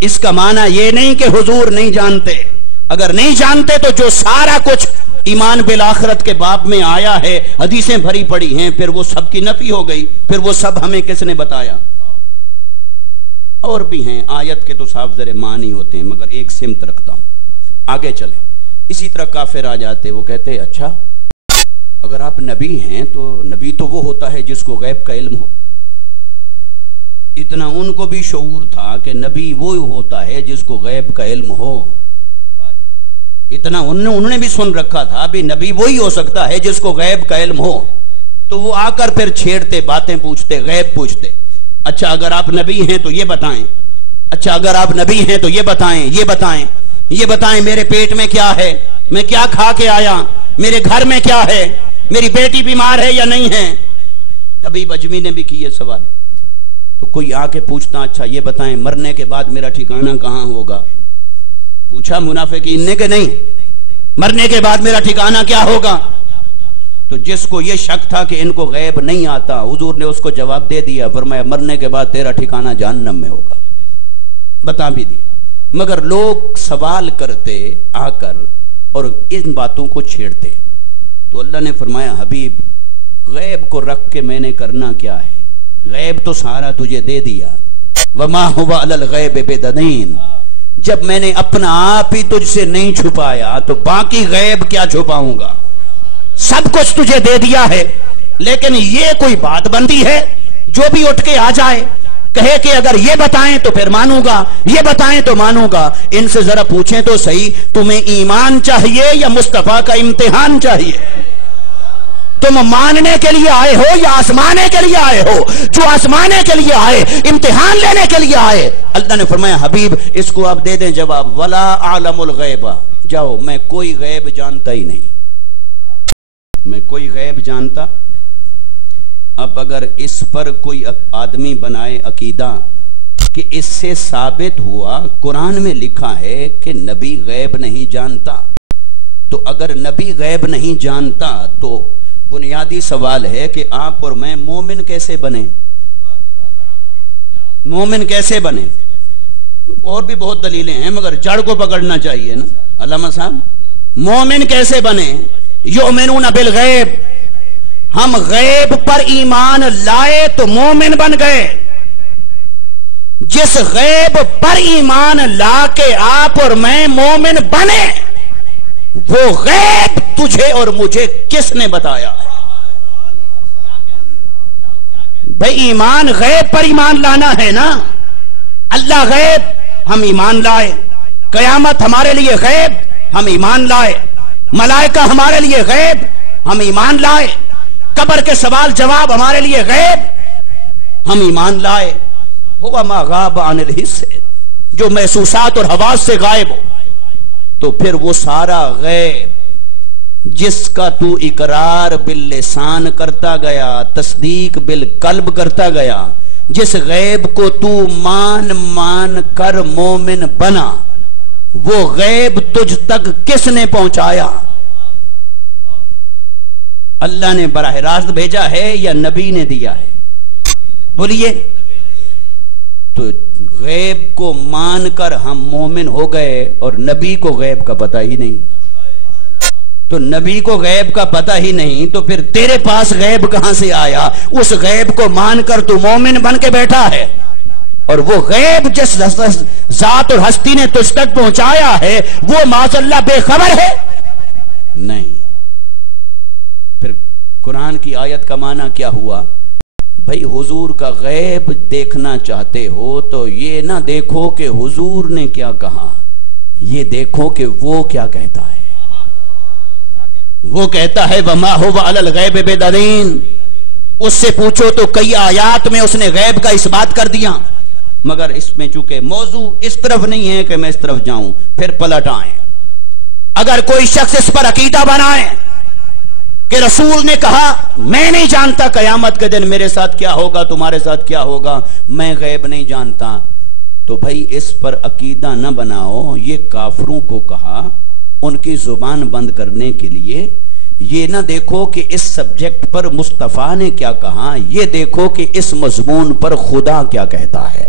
اس کا معنی یہ نہیں کہ حضور نہیں جانتے. اگر نہیں جانتے تو جو سارا کچھ ایمان بالآخرت کے باب میں آیا ہے، حدیثیں بھری پڑی ہیں، پھر وہ سب کی نفی ہو گئی. پھر وہ سب ہمیں کس نے بتایا؟ اور بھی ہیں آیت کے تو صاف ذرے معنی ہوتے ہیں، مگر ایک سمت رکھتا ہوں. آگے چلیں. اسی طرح کافر آ جاتے، وہ کہتے اچھا اگر آپ نبی ہیں تو نبی تو وہ ہوتا ہے جس کو غیب کا علم ہو. اتنا ان کو بھی شعور تھا کہ نبی وہ ہوتا ہے جس کو غیب کا علم ہو. اتنا انہوں نے بھی سن رکھا تھا بھی نبی وہی ہو سکتا ہے جس کو غیب کا علم ہو. تو وہ آ کر پھر چھیڑتے، باتیں پوچھتے، غیب پوچھتے. اچھا اگر آپ نبی ہیں تو یہ بتائیں، اچھا اگر آپ نبی ہیں تو یہ بتائیں، یہ بتائیں میرے پیٹ میں کیا ہے، میں کیا کھا کے آیا، میرے گھر میں کیا ہے، میری بیٹی بیمار ہے یا نہیں ہے. حبیب اجمی نے بھی کی یہ سوال. تو کوئی آ کے پوچھتا اچھا یہ بتائیں مرنے کے بعد میرا ٹھکانہ کہاں ہوگا. پوچھا منافقین نے کہ نہیں، مرنے کے بعد میرا ٹھکانہ کیا ہوگا. تو جس کو یہ شک تھا کہ ان کو غیب نہیں آتا، حضور نے اس کو جواب دے دیا، فرمایا مرنے کے بعد تیرا ٹھکانہ جہنم میں ہوگا. بتا بھی دیا. مگر لوگ سوال کرتے آ کر اور ان باتوں کو چھیڑتے. تو اللہ نے فرمایا حبیب غیب کو رکھ کے میں نے کرنا کیا ہے، غیب تو سارا تجھے دے دیا. وما هو علی الغیب بدنین. جب میں نے اپنا آپ ہی تجھ سے نہیں چھپایا تو باقی غیب کیا چھپاؤں گا، سب کچھ تجھے دے دیا ہے. لیکن یہ کوئی بات بندی ہے جو بھی اٹھ کے آ جائے کہے کہ اگر یہ بتائیں تو پھر مانوں گا، یہ بتائیں تو مانوں گا. ان سے ذرا پوچھیں تو صحیح تمہیں ایمان چاہیے یا مصطفیٰ کا امتحان چاہیے؟ تم ماننے کے لیے آئے ہو یا آسمانے کے لیے آئے ہو؟ جو آسمانے کے لیے آئے، امتحان لینے کے لیے آئے. اللہ نے فرمایا حبیب اس کو آپ دے دیں جواب، ولا اعلم الغیب. جاؤ میں کوئی غیب جانتا ہی نہیں، میں کوئی غیب جانتا. اب اگر اس پر کوئی آدمی بنائے عقیدہ کہ اس سے ثابت ہوا قرآن میں لکھا ہے کہ نبی غیب نہیں جانتا، تو اگر نبی غیب نہیں جانتا تو بنیادی سوال ہے کہ آپ اور میں مومن کیسے بنے؟ مومن کیسے بنے؟ اور بھی بہت دلیلیں ہیں مگر جڑ کو پکڑنا چاہیے نا علامہ صاحب. مومن کیسے بنے؟ یؤمنون بالغیب، ہم غیب پر ایمان لائے تو مومن بن گئے. جس غیب پر ایمان لا کے آپ اور میں مومن بنے، وہ غیب تجھے اور مجھے کس نے بتایا؟ بھئی ایمان غیب پر ایمان لانا ہے نا. اللہ غیب، ہم ایمان لائے. قیامت ہمارے لیے غیب، ہم ایمان لائے. ملائکہ ہمارے لیے غیب، ہم ایمان لائے. قبر کے سوال جواب ہمارے لیے غیب، ہم ایمان لائے. ہوا ما غاب عن الحس، جو محسوسات اور حواس سے غائب ہو. تو پھر وہ سارا غیب جس کا تو اقرار باللسان کرتا گیا، تصدیق بالقلب کرتا گیا، جس غیب کو تو مان مان کر مومن بنا، وہ غیب تجھ تک کس نے پہنچایا؟ اللہ نے براہ راست بھیجا ہے یا نبی نے دیا ہے؟ بولیے. تو غیب کو مان کر ہم مومن ہو گئے اور نبی کو غیب کا پتہ ہی نہیں. تو نبی کو غیب کا پتہ ہی نہیں تو پھر تیرے پاس غیب کہاں سے آیا؟ اس غیب کو مان کر تو مومن بن کے بیٹھا ہے، اور وہ غیب جس ذات اور ہستی نے تجھ تک پہنچایا ہے وہ معاذ اللہ بے خبر ہے؟ نہیں. پھر قرآن کی آیت کا معنی کیا ہوا؟ بھئی حضور کا غیب دیکھنا چاہتے ہو تو یہ نہ دیکھو کہ حضور نے کیا کہا، یہ دیکھو کہ وہ کیا کہتا ہے. وہ کہتا ہے وَمَا هُوَ عَلَى الْغَيْبِ بِضَنِينٍ. اس سے پوچھو تو کئی آیات میں اس نے غیب کا اس بات کر دیا، مگر اس میں چونکہ موضوع اس طرف نہیں ہے کہ میں اس طرف جاؤں، پھر پلٹ آئیں. اگر کوئی شخص اس پر عقیدہ بنائے کہ رسول نے کہا میں نہیں جانتا قیامت کے دن میرے ساتھ کیا ہوگا، تمہارے ساتھ کیا ہوگا، میں غیب نہیں جانتا، تو بھائی اس پر عقیدہ نہ بناؤ. یہ کافروں کو کہا ان کی زبان بند کرنے کے لیے. یہ نہ دیکھو کہ اس سبجیکٹ پر مصطفیٰ نے کیا کہا، یہ دیکھو کہ اس مضمون پر خدا کیا کہتا ہے.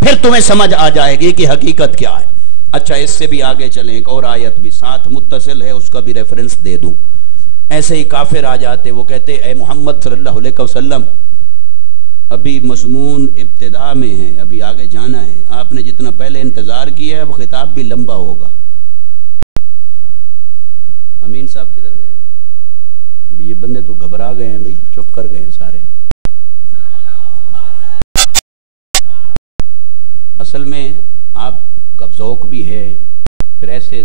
پھر تمہیں سمجھ آ جائے گی کہ حقیقت کیا ہے. اچھا اس سے بھی آگے چلیں، ایک اور آیت بھی ساتھ متصل ہے، اس کا بھی ریفرنس دے دوں. ایسے ہی کافر آ جاتے، وہ کہتے اے محمد صلی اللہ علیہ وسلم ابھی مضمون ابتدا میں ہے، ابھی آگے جانا ہے، آپ نے جتنا پہلے انتظار کیا ہے وہ خطاب بھی لمبا ہوگا. امین صاحب کدھر گئے؟ یہ بندے تو گھبرا گئے ہیں بھائی، چپ کر گئے ہیں سارے. اصل میں آپ کا ذوق بھی ہے، پھر ایسے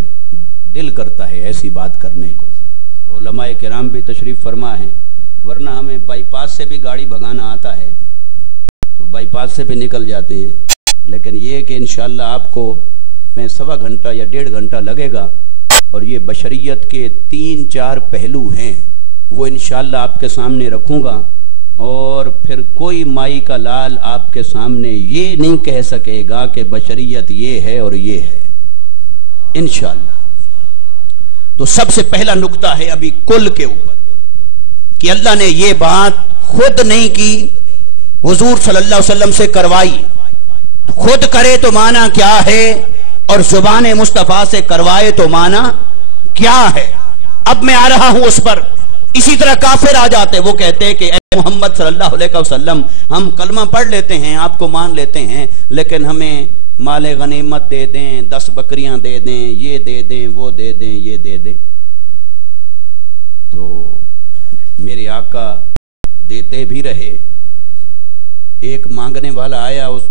دل کرتا ہے ایسی بات کرنے کو. علماء کرام بھی تشریف فرما ہیں، ورنہ ہمیں بائی پاس سے بھی گاڑی بھگانا آتا ہے تو بائی پاس سے بھی نکل جاتے ہیں. لیکن یہ کہ انشاءاللہ آپ کو میں 1.25 گھنٹہ یا 1.5 گھنٹہ لگے گا، اور یہ بشریت کے 3-4 پہلو ہیں وہ انشاءاللہ آپ کے سامنے رکھوں گا. اور پھر کوئی مائی کا لال آپ کے سامنے یہ نہیں کہہ سکے گا کہ بشریت یہ ہے اور یہ ہے انشاءاللہ. تو سب سے پہلا نقطہ ہے ابھی کل کے اوپر کہ اللہ نے یہ بات خود نہیں کی، حضور صلی اللہ علیہ وسلم سے کروائی. خود کرے تو معنی کیا ہے، اور زبان مصطفیٰ سے کروائے تو معنی کیا ہے. اب میں آ رہا ہوں اس پر. اسی طرح کافر آ جاتے، وہ کہتے کہ اے محمد صلی اللہ علیہ وسلم ہم کلمہ پڑھ لیتے ہیں، آپ کو مان لیتے ہیں، لیکن ہمیں مال غنیمت دے دیں، 10 بکریاں دے دیں، یہ دے دیں، وہ دے دیں، یہ دے دیں. تو میرے آقا دیتے بھی رہے. ایک مانگنے والا آیا، اس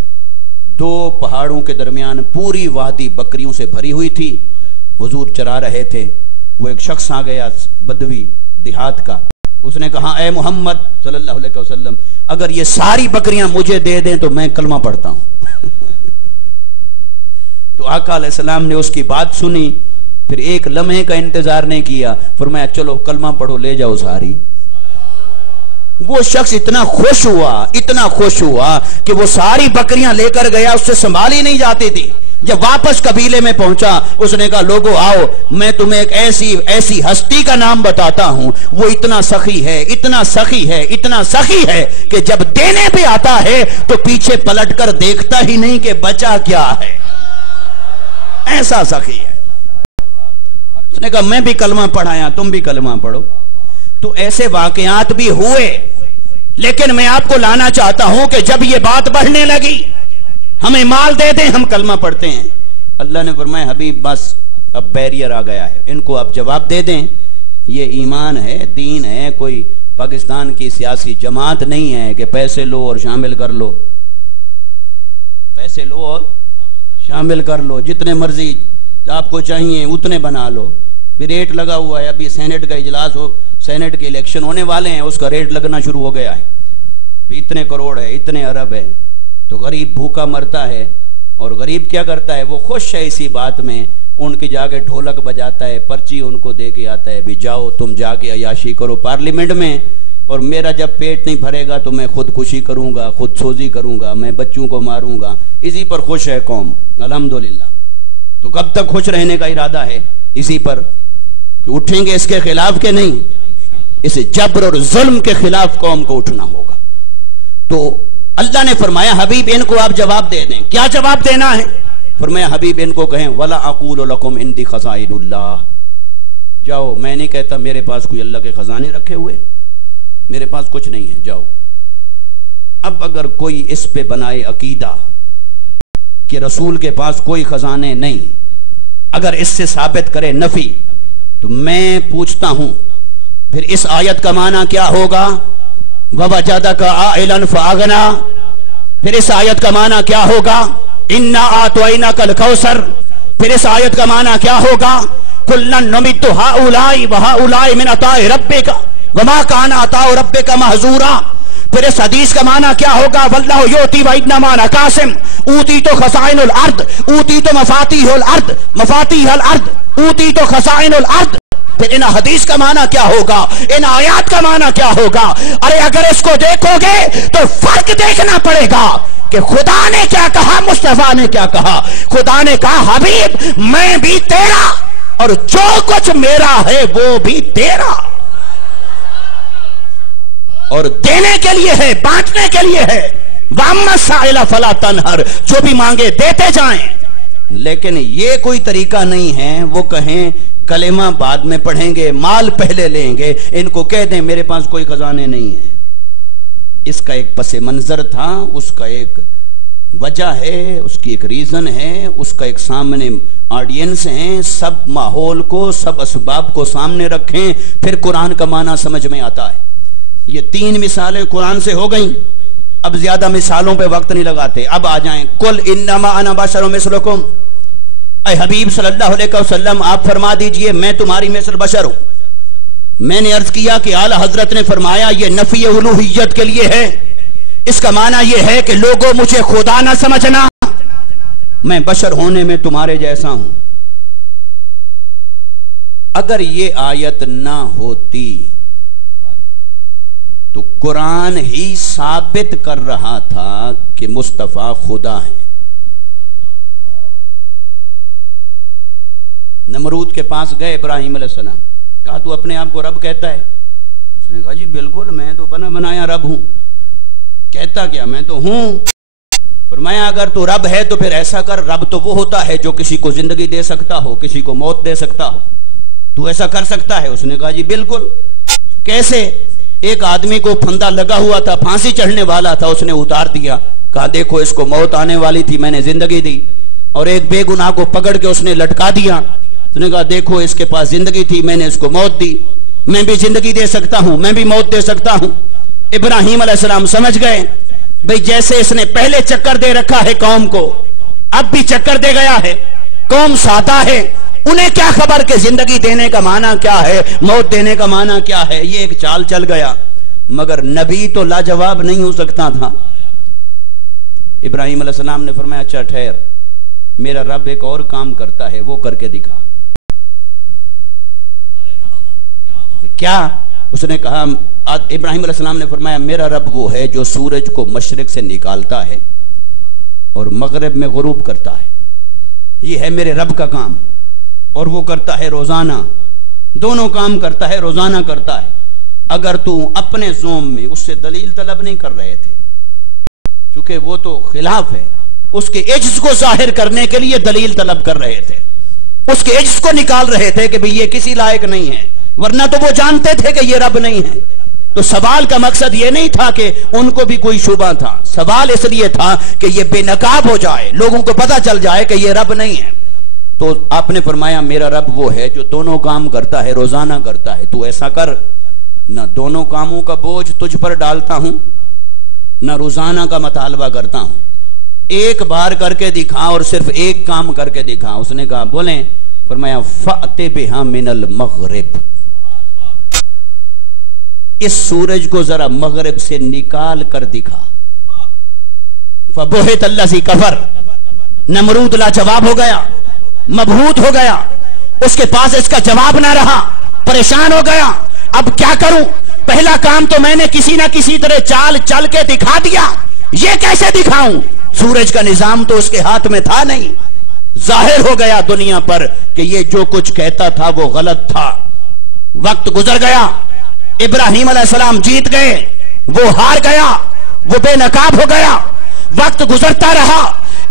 2 پہاڑوں کے درمیان پوری وادی بکریوں سے بھری ہوئی تھی، حضور چرا رہے تھے. وہ ایک شخص آ گیا بدوی دیہات کا، اس نے کہا اے محمد صلی اللہ علیہ وسلم اگر یہ ساری بکریاں مجھے دے دیں تو میں کلمہ پڑھتا ہوں. تو آقا علیہ السلام نے اس کی بات سنی، پھر ایک لمحے کا انتظار نہیں کیا، فرمایا چلو کلمہ پڑھو، لے جاؤ ساری. وہ شخص اتنا خوش ہوا کہ وہ ساری بکریاں لے کر گیا، اس سے سنبھالی نہیں جاتی تھی. جب واپس قبیلے میں پہنچا اس نے کہا لوگو آؤ میں تمہیں ایک ایسی ہستی کا نام بتاتا ہوں، وہ اتنا سخی ہے، اتنا سخی ہے، اتنا سخی ہے کہ جب دینے پہ آتا ہے تو پیچھے پلٹ کر دیکھتا ہی نہیں کہ بچا کیا ہے، ایسا سخی ہے۔ اس نے کہا میں بھی کلمہ پڑھایا، تم بھی کلمہ پڑھو۔ تو ایسے واقعات بھی ہوئے، لیکن میں آپ کو لانا چاہتا ہوں کہ جب یہ بات بڑھنے لگی ہمیں مال دے دیں ہم کلمہ پڑھتے ہیں، اللہ نے فرمایا حبیب بس اب بیریئر آ گیا ہے، ان کو اب جواب دے دیں، یہ ایمان ہے، دین ہے، کوئی پاکستان کی سیاسی جماعت نہیں ہے کہ پیسے لو اور شامل کر لو، پیسے لو اور شامل کر لو، جتنے مرضی آپ کو چاہیے اتنے بنا لو، بھی ریٹ لگا ہوا ہے، ابھی سینٹ کا اجلاس ہو، سینٹ کے الیکشن ہونے والے ہیں، اس کا ریٹ لگنا شروع ہو گیا ہے، اتنے کروڑ ہے، اتنے ارب ہے، تو غریب بھوکا مرتا ہے، اور غریب کیا کرتا ہے، وہ خوش ہے اسی بات میں، ان کی جا کے ڈھولک بجاتا ہے، پرچی ان کو دے کے آتا ہے، بھی جاؤ تم جا کے عیاشی کرو پارلیمنٹ میں، اور میرا جب پیٹ نہیں بھرے گا تو میں خودکشی کروں گا، خود سوزی کروں گا، میں بچوں کو ماروں گا، اسی پر خوش ہے قوم الحمدللہ۔ تو کب تک خوش رہنے کا ارادہ ہے؟ اسی پر اٹھیں گے اس کے خلاف کہ نہیں؟ اس جبر اور ظلم کے خلاف قوم کو اٹھنا ہوگا۔ تو اللہ نے فرمایا حبیب ان کو آپ جواب دے دیں۔ کیا جواب دینا ہے؟ فرمایا حبیب ان کو کہیں وَلَا أَقُولُ لَكُمْ عِنْدِي خَزَائِنُ اللَّهِ، جاؤ میں نہیں کہتا میرے پاس کوئی اللہ کے خزانے رکھے ہوئے، میرے پاس کچھ نہیں ہے، جاؤ۔ اب اگر کوئی اس پہ بنائے عقیدہ کہ رسول کے پاس کوئی خزانے نہیں، اگر اس سے ثابت کرے نفی، تو میں پوچھتا ہوں پھر اس آیت کا معنی کیا ہوگا؟ وَوَجَدَكَ عَائِلًا فَأَغْنَىٰ، پھر اس آیت کا معنی کیا ہوگا؟ إِنَّا أَعْطَيْنَاكَ الْكَوْثَرَ، پھر اس آیت کا معنی کیا ہوگا؟ كُلًّا نُمِدُّ هَؤُلَاءِ وَهَؤُلَاءِ مِنْ عَطَاءِ رَبِّكَ وَمَا كَانَ عَطَاءُ رَبِّكَ مَحْظُورًا، پھر اس حدیث کا معنی کیا ہوگا؟ وَاللَّهُ يُؤْتِي وَإِنَّمَا أَنَا قَاسِمٌ أُوتِيتُ خَزَائِنَ الْأَرْضِ أُوتِيتُ مَفَاتِيحَ الْأَرْضِ أُوتِيتُ خَزَائِنَ الْأَرْضِ، پھر ان حدیث کا معنی کیا ہوگا؟ ان آیات کا معنی کیا ہوگا؟ ارے اگر اس کو دیکھو گے تو فرق دیکھنا پڑے گا کہ خدا نے کیا کہا، مصطفیٰ نے کیا کہا۔ خدا نے کہا حبیب میں بھی تیرا اور جو کچھ میرا ہے وہ بھی تیرا، اور دینے کے لیے ہے، بانٹنے کے لیے ہے۔ وَأَمَّا السَّائِلَ فَلَا تَنْهَرْ، جو بھی مانگے دیتے جائیں۔ لیکن یہ کوئی طریقہ نہیں ہے وہ کہیں کلمہ بعد میں پڑھیں گے، مال پہلے لیں گے، ان کو کہہ دیں میرے پاس کوئی خزانے نہیں ہیں۔ اس کا ایک پس منظر تھا، اس کا ایک وجہ ہے، اس کی ایک ریزن ہے، اس کا ایک سامنے آڈینس ہیں، سب ماحول کو، سب اسباب کو سامنے رکھیں، پھر قرآن کا معنی سمجھ میں آتا ہے۔ یہ 3 مثالیں قرآن سے ہو گئیں، اب زیادہ مثالوں پہ وقت نہیں لگاتے، اب آ جائیں قل انما انا بشر مثلکم، اے حبیب صلی اللہ علیہ وسلم آپ فرما دیجئے میں تمہاری مثل بشر ہوں۔ میں نے عرض کیا کہ اعلی حضرت نے فرمایا یہ نفی الوہیت کے لیے ہے، اس کا معنی یہ ہے کہ لوگوں مجھے خدا نہ سمجھنا، میں بشر ہونے میں تمہارے جیسا ہوں۔ اگر یہ آیت نہ ہوتی تو قرآن ہی ثابت کر رہا تھا کہ مصطفیٰ خدا ہیں۔ نمرود کے پاس گئے ابراہیم علیہ السلام، کہا تو اپنے آپ کو رب کہتا ہے؟ اس نے کہا جی بالکل میں تو بنا بنایا رب ہوں۔ کہتا کیا؟ میں تو ہوں۔ فرمایا اگر تو رب ہے تو پھر ایسا کر، رب تو وہ ہوتا ہے جو کسی کو زندگی دے سکتا ہو، کسی کو موت دے سکتا ہو، تو ایسا کر سکتا ہے؟ اس نے کہا جی بالکل۔ کیسے؟ ایک آدمی کو پھندا لگا ہوا تھا، پھانسی چڑھنے والا تھا، اس نے اتار دیا، کہا دیکھو اس کو موت آنے والی تھی میں نے زندگی دی، اور ایک بے گناہ کو پکڑ کے اس نے لٹکا دیا، اس نے کہا دیکھو اس کے پاس زندگی تھی میں نے اس کو موت دی، میں بھی زندگی دے سکتا ہوں، میں بھی موت دے سکتا ہوں۔ ابراہیم علیہ السلام سمجھ گئے بھئی جیسے اس نے پہلے چکر دے رکھا ہے قوم کو، اب بھی چکر دے گیا ہے، قوم سادہ ہے، انہیں کیا خبر کہ زندگی دینے کا معنی کیا ہے، موت دینے کا معنی کیا ہے، یہ ایک چال چل گیا، مگر نبی تو لاجواب نہیں ہو سکتا تھا۔ ابراہیم علیہ السلام نے فرمایا اچھا ٹھہر، میرا رب ایک اور کام کرتا ہے وہ کر کے دکھا۔ کیا؟ اس نے کہا، ابراہیم علیہ السلام نے فرمایا میرا رب وہ ہے جو سورج کو مشرق سے نکالتا ہے اور مغرب میں غروب کرتا ہے، یہ ہے میرے رب کا کام، اور وہ کرتا ہے روزانہ، دونوں کام کرتا ہے، روزانہ کرتا ہے۔ اگر تو اپنے زوم میں اس سے دلیل طلب نہیں کر رہے تھے، چونکہ وہ تو خلاف ہے، اس کے عجز کو ظاہر کرنے کے لیے دلیل طلب کر رہے تھے، اس کے عجز کو نکال رہے تھے کہ بھئی یہ کسی لائق نہیں ہے، ورنہ تو وہ جانتے تھے کہ یہ رب نہیں ہے۔ تو سوال کا مقصد یہ نہیں تھا کہ ان کو بھی کوئی شبہ تھا، سوال اس لیے تھا کہ یہ بے نقاب ہو جائے، لوگوں کو پتہ چل جائے کہ یہ رب نہیں ہے۔ تو آپ نے فرمایا میرا رب وہ ہے جو دونوں کام کرتا ہے، روزانہ کرتا ہے، تو ایسا کر، نہ دونوں کاموں کا بوجھ تجھ پر ڈالتا ہوں، نہ روزانہ کا مطالبہ کرتا ہوں، ایک بار کر کے دکھا اور صرف ایک کام کر کے دکھا۔ اس نے کہا بولیں؟ فرمایا فَأْتِ بِهَا مِنَ الْمَغْرِبِ، اس سورج کو ذرا مغرب سے نکال کر دکھا۔ فَبُهِتَ الَّذِي كَفَرَ، نمرود لاجواب ہو گیا، مبہوت ہو گیا، اس کے پاس اس کا جواب نہ رہا، پریشان ہو گیا، اب کیا کروں؟ پہلا کام تو میں نے کسی نہ کسی طرح چال چل کے دکھا دیا، یہ کیسے دکھاؤں؟ سورج کا نظام تو اس کے ہاتھ میں تھا نہیں۔ ظاہر ہو گیا دنیا پر کہ یہ جو کچھ کہتا تھا وہ غلط تھا۔ وقت گزر گیا، ابراہیم علیہ السلام جیت گئے، وہ ہار گیا، وہ بے نقاب ہو گیا۔ وقت گزرتا رہا،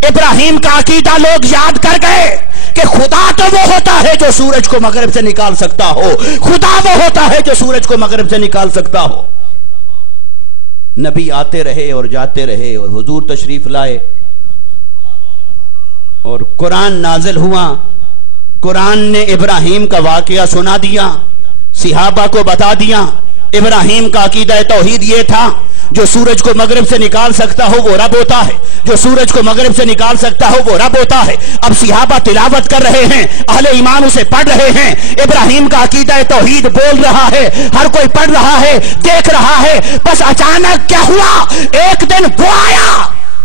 ابراہیم کا عقیدہ لوگ یاد کر گئے کہ خدا تو وہ ہوتا ہے جو سورج کو مغرب سے نکال سکتا ہو، خدا وہ ہوتا ہے جو سورج کو مغرب سے نکال سکتا ہو۔ نبی آتے رہے اور جاتے رہے، اور حضور تشریف لائے، اور قرآن نازل ہوا۔ قرآن نے ابراہیم کا واقعہ سنا دیا، صحابہ کو بتا دیا۔ ابراہیم کا عقیدہ توحید یہ تھا، جو سورج کو مغرب سے نکال سکتا ہو وہ رب ہوتا ہے، جو سورج کو مغرب سے نکال سکتا ہو وہ رب ہوتا ہے۔ اب صحابہ تلاوت کر رہے ہیں، اہل ایمان اسے پڑھ رہے ہیں، ابراہیم کا عقیدہ توحید بول رہا ہے، ہر کوئی پڑھ رہا ہے، دیکھ رہا ہے۔ بس اچانک کیا ہوا؟ ایک دن وہ آیا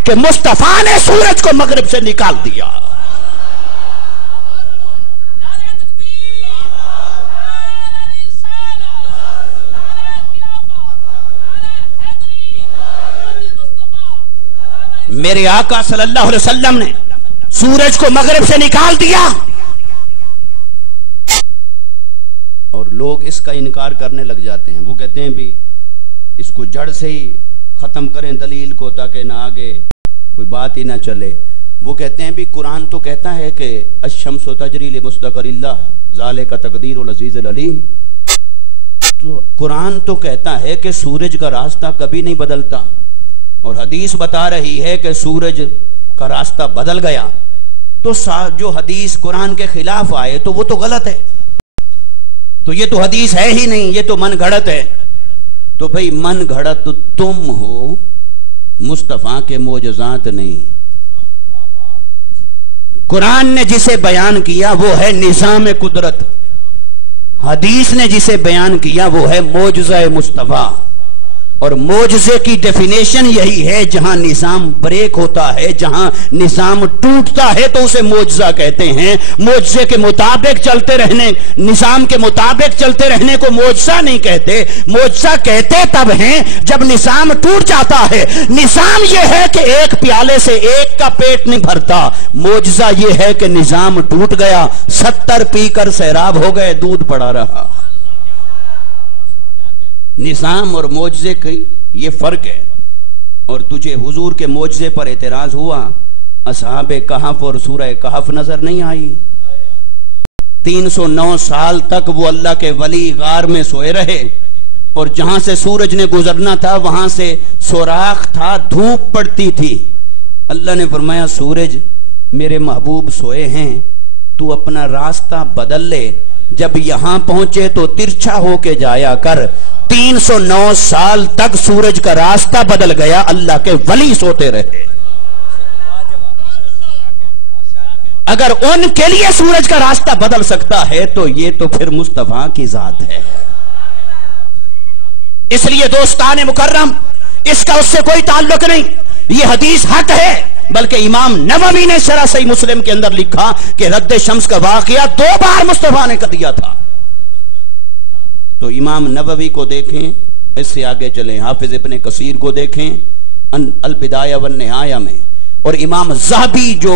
کہ مصطفیٰ نے سورج کو مغرب سے نکال دیا۔ میرے آقا صلی اللہ علیہ وسلم نے سورج کو مغرب سے نکال دیا، اور لوگ اس کا انکار کرنے لگ جاتے ہیں۔ وہ کہتے ہیں بھی اس کو جڑ سے ہی ختم کریں دلیل کو، تاکہ نہ آگے کوئی بات ہی نہ چلے۔ وہ کہتے ہیں بھی قرآن تو کہتا ہے کہ الشمس تجری لمستقر اللہ ذالک تقدیر العزیز العلیم، تو قرآن تو کہتا ہے کہ سورج کا راستہ کبھی نہیں بدلتا، اور حدیث بتا رہی ہے کہ سورج کا راستہ بدل گیا، تو جو حدیث قرآن کے خلاف آئے تو وہ تو غلط ہے، تو یہ تو حدیث ہے ہی نہیں، یہ تو من گھڑت ہے۔ تو بھئی من گھڑت تم ہو، مصطفیٰ کے معجزات نہیں۔ قرآن نے جسے بیان کیا وہ ہے نظام قدرت، حدیث نے جسے بیان کیا وہ ہے معجزہ مصطفیٰ۔ اور معجزے کی ڈیفینیشن یہی ہے، جہاں نظام بریک ہوتا ہے، جہاں نظام ٹوٹتا ہے تو اسے معجزہ کہتے ہیں۔ معجزے کے مطابق چلتے رہنے، نظام کے مطابق چلتے رہنے کو معجزہ نہیں کہتے۔ معجزہ کہتے تب ہیں جب نظام ٹوٹ جاتا ہے۔ نظام یہ ہے کہ ایک پیالے سے ایک کا پیٹ نہیں بھرتا، معجزہ یہ ہے کہ نظام ٹوٹ گیا، 70 پی کر سیراب ہو گئے، دودھ پڑا رہا۔ نظام اور معجزے کی یہ فرق ہے۔ اور تجھے حضور کے معجزے پر اعتراض ہوا، اصحاب کہف اور سورہ کہف نظر نہیں آئی؟ 309 سال تک وہ اللہ کے ولی غار میں سوئے رہے، اور جہاں سے سورج نے گزرنا تھا وہاں سے سوراخ تھا، دھوپ پڑتی تھی۔ اللہ نے فرمایا سورج میرے محبوب سوئے ہیں، تو اپنا راستہ بدل لے، جب یہاں پہنچے تو ترچھا ہو کے جایا کر۔ 309 سال تک سورج کا راستہ بدل گیا، اللہ کے ولی سوتے رہے۔ اگر ان کے لیے سورج کا راستہ بدل سکتا ہے تو یہ تو پھر مصطفیٰ کی ذات ہے۔ اس لیے دوستان مکرم، اس کا اس سے کوئی تعلق نہیں، یہ حدیث حق ہے۔ بلکہ امام نووی نے شرح صحیح مسلم کے اندر لکھا کہ رد شمس کا واقعہ 2 بار مصطفیٰ نے کر دیا تھا۔ تو امام نووی کو دیکھیں، اس سے آگے چلیں، حافظ ابن کثیر کو دیکھیں البدایہ والنہایہ میں، اور امام ذہبی جو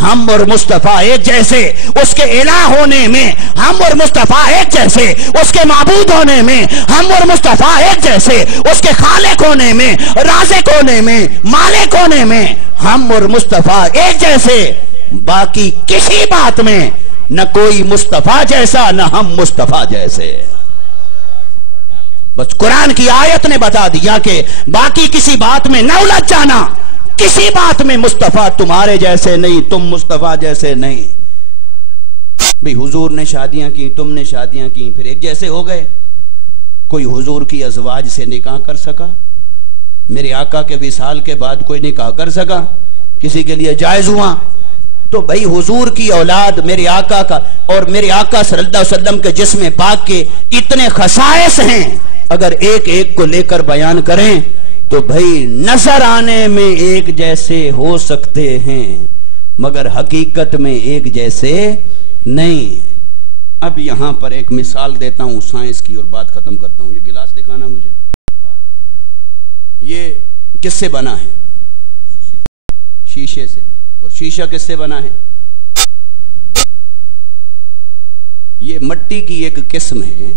ہم اور مصطفیٰ ایک جیسے، اس کے الہ ہونے میں ہم اور مصطفیٰ ایک جیسے، اس کے معبود ہونے میں ہم اور مصطفیٰ ایک جیسے، اس کے خالق ہونے میں، رازق ہونے میں، مالک ہونے میں ہم اور مصطفیٰ ایک جیسے۔ باقی کسی بات میں نہ کوئی مصطفیٰ جیسا نہ ہم مصطفیٰ جیسے۔ بس قرآن کی آیت نے بتا دیا کہ باقی کسی بات میں نہ الجھ جانا، کسی بات میں مصطفیٰ تمہارے جیسے نہیں، تم مصطفیٰ جیسے نہیں۔ بھی حضور نے شادیاں کی، تم نے شادیاں کی، پھر ایک جیسے ہو گئے؟ کوئی حضور کی ازواج سے نکاح کر سکا؟ میرے آقا کے وصال کے بعد کوئی نکاح کر سکا؟ کسی کے لیے جائز ہوا؟ تو بھائی حضور کی اولاد میرے آقا کا اور میرے آقا صلی اللہ علیہ وسلم کے جسم پاک کے اتنے خصائص ہیں، اگر ایک ایک کو لے کر بیان کریں تو بھائی نظر آنے میں ایک جیسے ہو سکتے ہیں مگر حقیقت میں ایک جیسے نہیں۔ اب یہاں پر ایک مثال دیتا ہوں سائنس کی اور بات ختم کرتا ہوں۔ یہ گلاس دکھانا مجھے، یہ کس سے بنا ہے؟ شیشے سے۔ اور شیشہ کس سے بنا ہے؟ یہ مٹی کی ایک قسم ہے،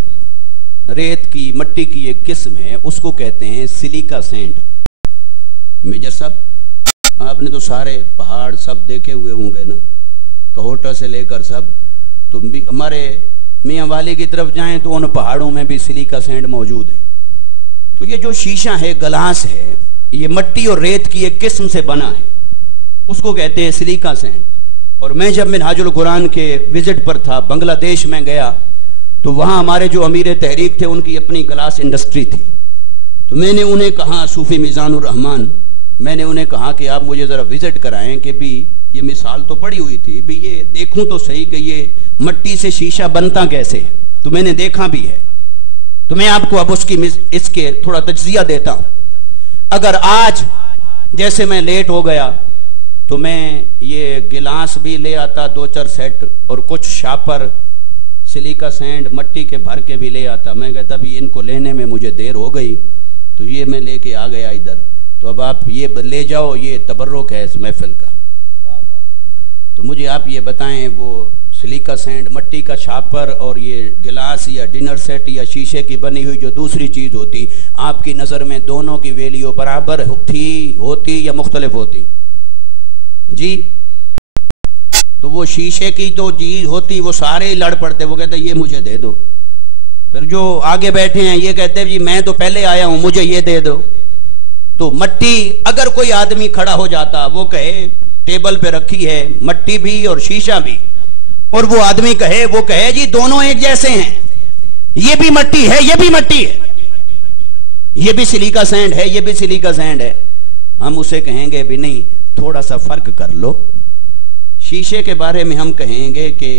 ریت کی مٹی کی ایک قسم ہے، اس کو کہتے ہیں سلیکا سینڈ۔ میجر صاحب آپ نے تو سارے پہاڑ سب دیکھے ہوئے ہوں گے نا، کہوٹا سے لے کر سب، تو ہمارے میاں والی کی طرف جائیں تو ان پہاڑوں میں بھی سلیکا سینڈ موجود ہے۔ تو یہ جو شیشہ ہے، گلاس ہے، یہ مٹی اور ریت کی ایک قسم سے بنا ہے، اس کو کہتے ہیں سلیکا سینڈ۔ اور میں جب منہاج القرآن کے وزٹ پر تھا، بنگلہ دیش میں گیا، تو وہاں ہمارے جو امیر تحریک تھے ان کی اپنی گلاس انڈسٹری تھی۔ تو میں نے انہیں کہا، صوفی میزان الرحمان، میں نے انہیں کہا کہ آپ مجھے ذرا وزٹ کرائیں کہ بھی یہ مثال تو پڑی ہوئی تھی، بھی یہ دیکھوں تو صحیح کہ یہ مٹی سے شیشہ بنتا کیسے ہے۔ تو میں نے دیکھا بھی ہے، تو میں آپ کو اب اس کے تھوڑا تجزیہ دیتا ہوں۔ اگر آج جیسے میں لیٹ ہو گیا تو میں یہ گلاس بھی لے آتا 2-4 سیٹ اور کچھ شاپر سلیکا سینڈ مٹی کے بھر کے بھی لے آتا۔ میں کہتا بھی ان کو لینے میں مجھے دیر ہو گئی، تو یہ میں لے کے آ گیا ادھر، تو اب آپ یہ لے جاؤ، یہ تبرک ہے اس محفل کا۔ تو مجھے آپ یہ بتائیں، وہ سلیکا سینڈ مٹی کا شاپر اور یہ گلاس یا ڈنر سیٹ یا شیشے کی بنی ہوئی جو دوسری چیز ہوتی، آپ کی نظر میں دونوں کی ویلیو برابر تھی، ہوتی یا مختلف ہوتی؟ جی تو وہ شیشے کی تو چیز ہوتی، وہ سارے لڑ پڑتے، وہ کہتے یہ مجھے دے دو۔ پھر جو آگے بیٹھے ہیں یہ کہتے جی میں تو پہلے آیا ہوں، مجھے یہ دے دو۔ تو مٹی، اگر کوئی آدمی کھڑا ہو جاتا، وہ کہے ٹیبل پہ رکھی ہے مٹی بھی اور شیشہ بھی، اور وہ آدمی وہ کہے جی دونوں ایک جیسے ہیں، یہ بھی مٹی ہے یہ بھی مٹی ہے، یہ بھی سلیکا سینڈ ہے یہ بھی سلیکا سینڈ ہے، ہم اسے کہیں گے بھی نہیں، تھوڑا سا فرق کر لو۔ شیشے کے بارے میں ہم کہیں گے کہ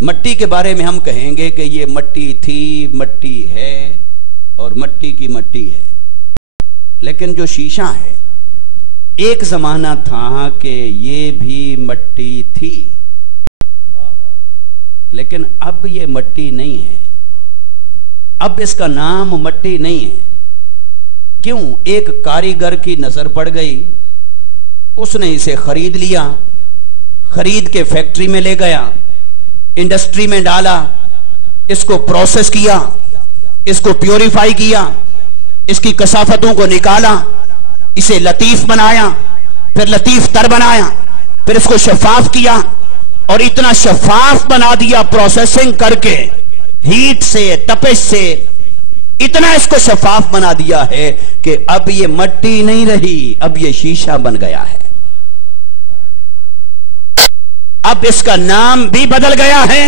مٹی کے بارے میں ہم کہیں گے کہ یہ مٹی تھی، مٹی ہے اور مٹی کی مٹی ہے، لیکن جو شیشہ ہے ایک زمانہ تھا کہ یہ بھی مٹی تھی، لیکن اب یہ مٹی نہیں ہے، اب اس کا نام مٹی نہیں ہے۔ کیوں؟ ایک کاریگر کی نظر پڑ گئی، اس نے اسے خرید لیا، خرید کے فیکٹری میں لے گیا، انڈسٹری میں ڈالا، اس کو پروسیس کیا، اس کو پیوریفائی کیا، اس کی کثافتوں کو نکالا، اسے لطیف بنایا، پھر لطیف تر بنایا، پھر اس کو شفاف کیا، اور اتنا شفاف بنا دیا پروسیسنگ کر کے، ہیٹ سے، تپش سے، اتنا اس کو شفاف بنا دیا ہے کہ اب یہ مٹی نہیں رہی، اب یہ شیشہ بن گیا ہے۔ اب اس کا نام بھی بدل گیا ہے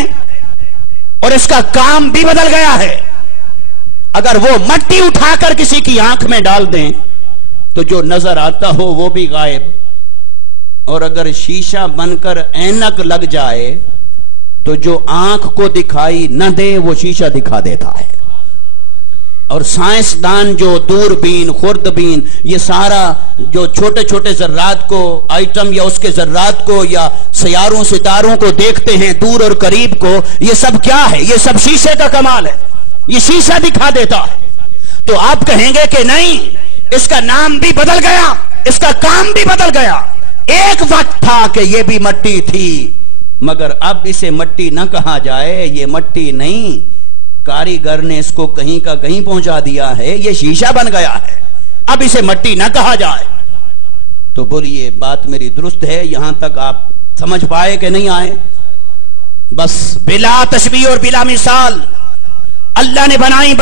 اور اس کا کام بھی بدل گیا ہے۔ اگر وہ مٹی اٹھا کر کسی کی آنکھ میں ڈال دیں تو جو نظر آتا ہو وہ بھی غائب، اور اگر شیشہ بن کر اینک لگ جائے تو جو آنکھ کو دکھائی نہ دے وہ شیشہ دکھا دیتا ہے۔ اور سائنسدان جو دوربین، خوردبین، یہ سارا جو چھوٹے چھوٹے ذرات کو، آئٹم یا اس کے ذرات کو یا سیاروں ستاروں کو دیکھتے ہیں، دور اور قریب کو، یہ سب کیا ہے؟ یہ سب شیشے کا کمال ہے، یہ شیشہ دکھا دیتا ہے۔ تو آپ کہیں گے کہ نہیں، اس کا نام بھی بدل گیا، اس کا کام بھی بدل گیا، ایک وقت تھا کہ یہ بھی مٹی تھی، مگر اب اسے مٹی نہ کہا جائے، یہ مٹی نہیں، کاریگر نے اس کو کہیں کا کہیں پہنچا دیا ہے، یہ شیشہ بن گیا ہے، اب اسے مٹی نہ کہا جائے۔ تو بولیے بات میری درست ہے؟ یہاں تک آپ سمجھ پائے کہ نہیں آئے؟ بس بلا تشبیہ اور بلا مثال اللہ نے بنائی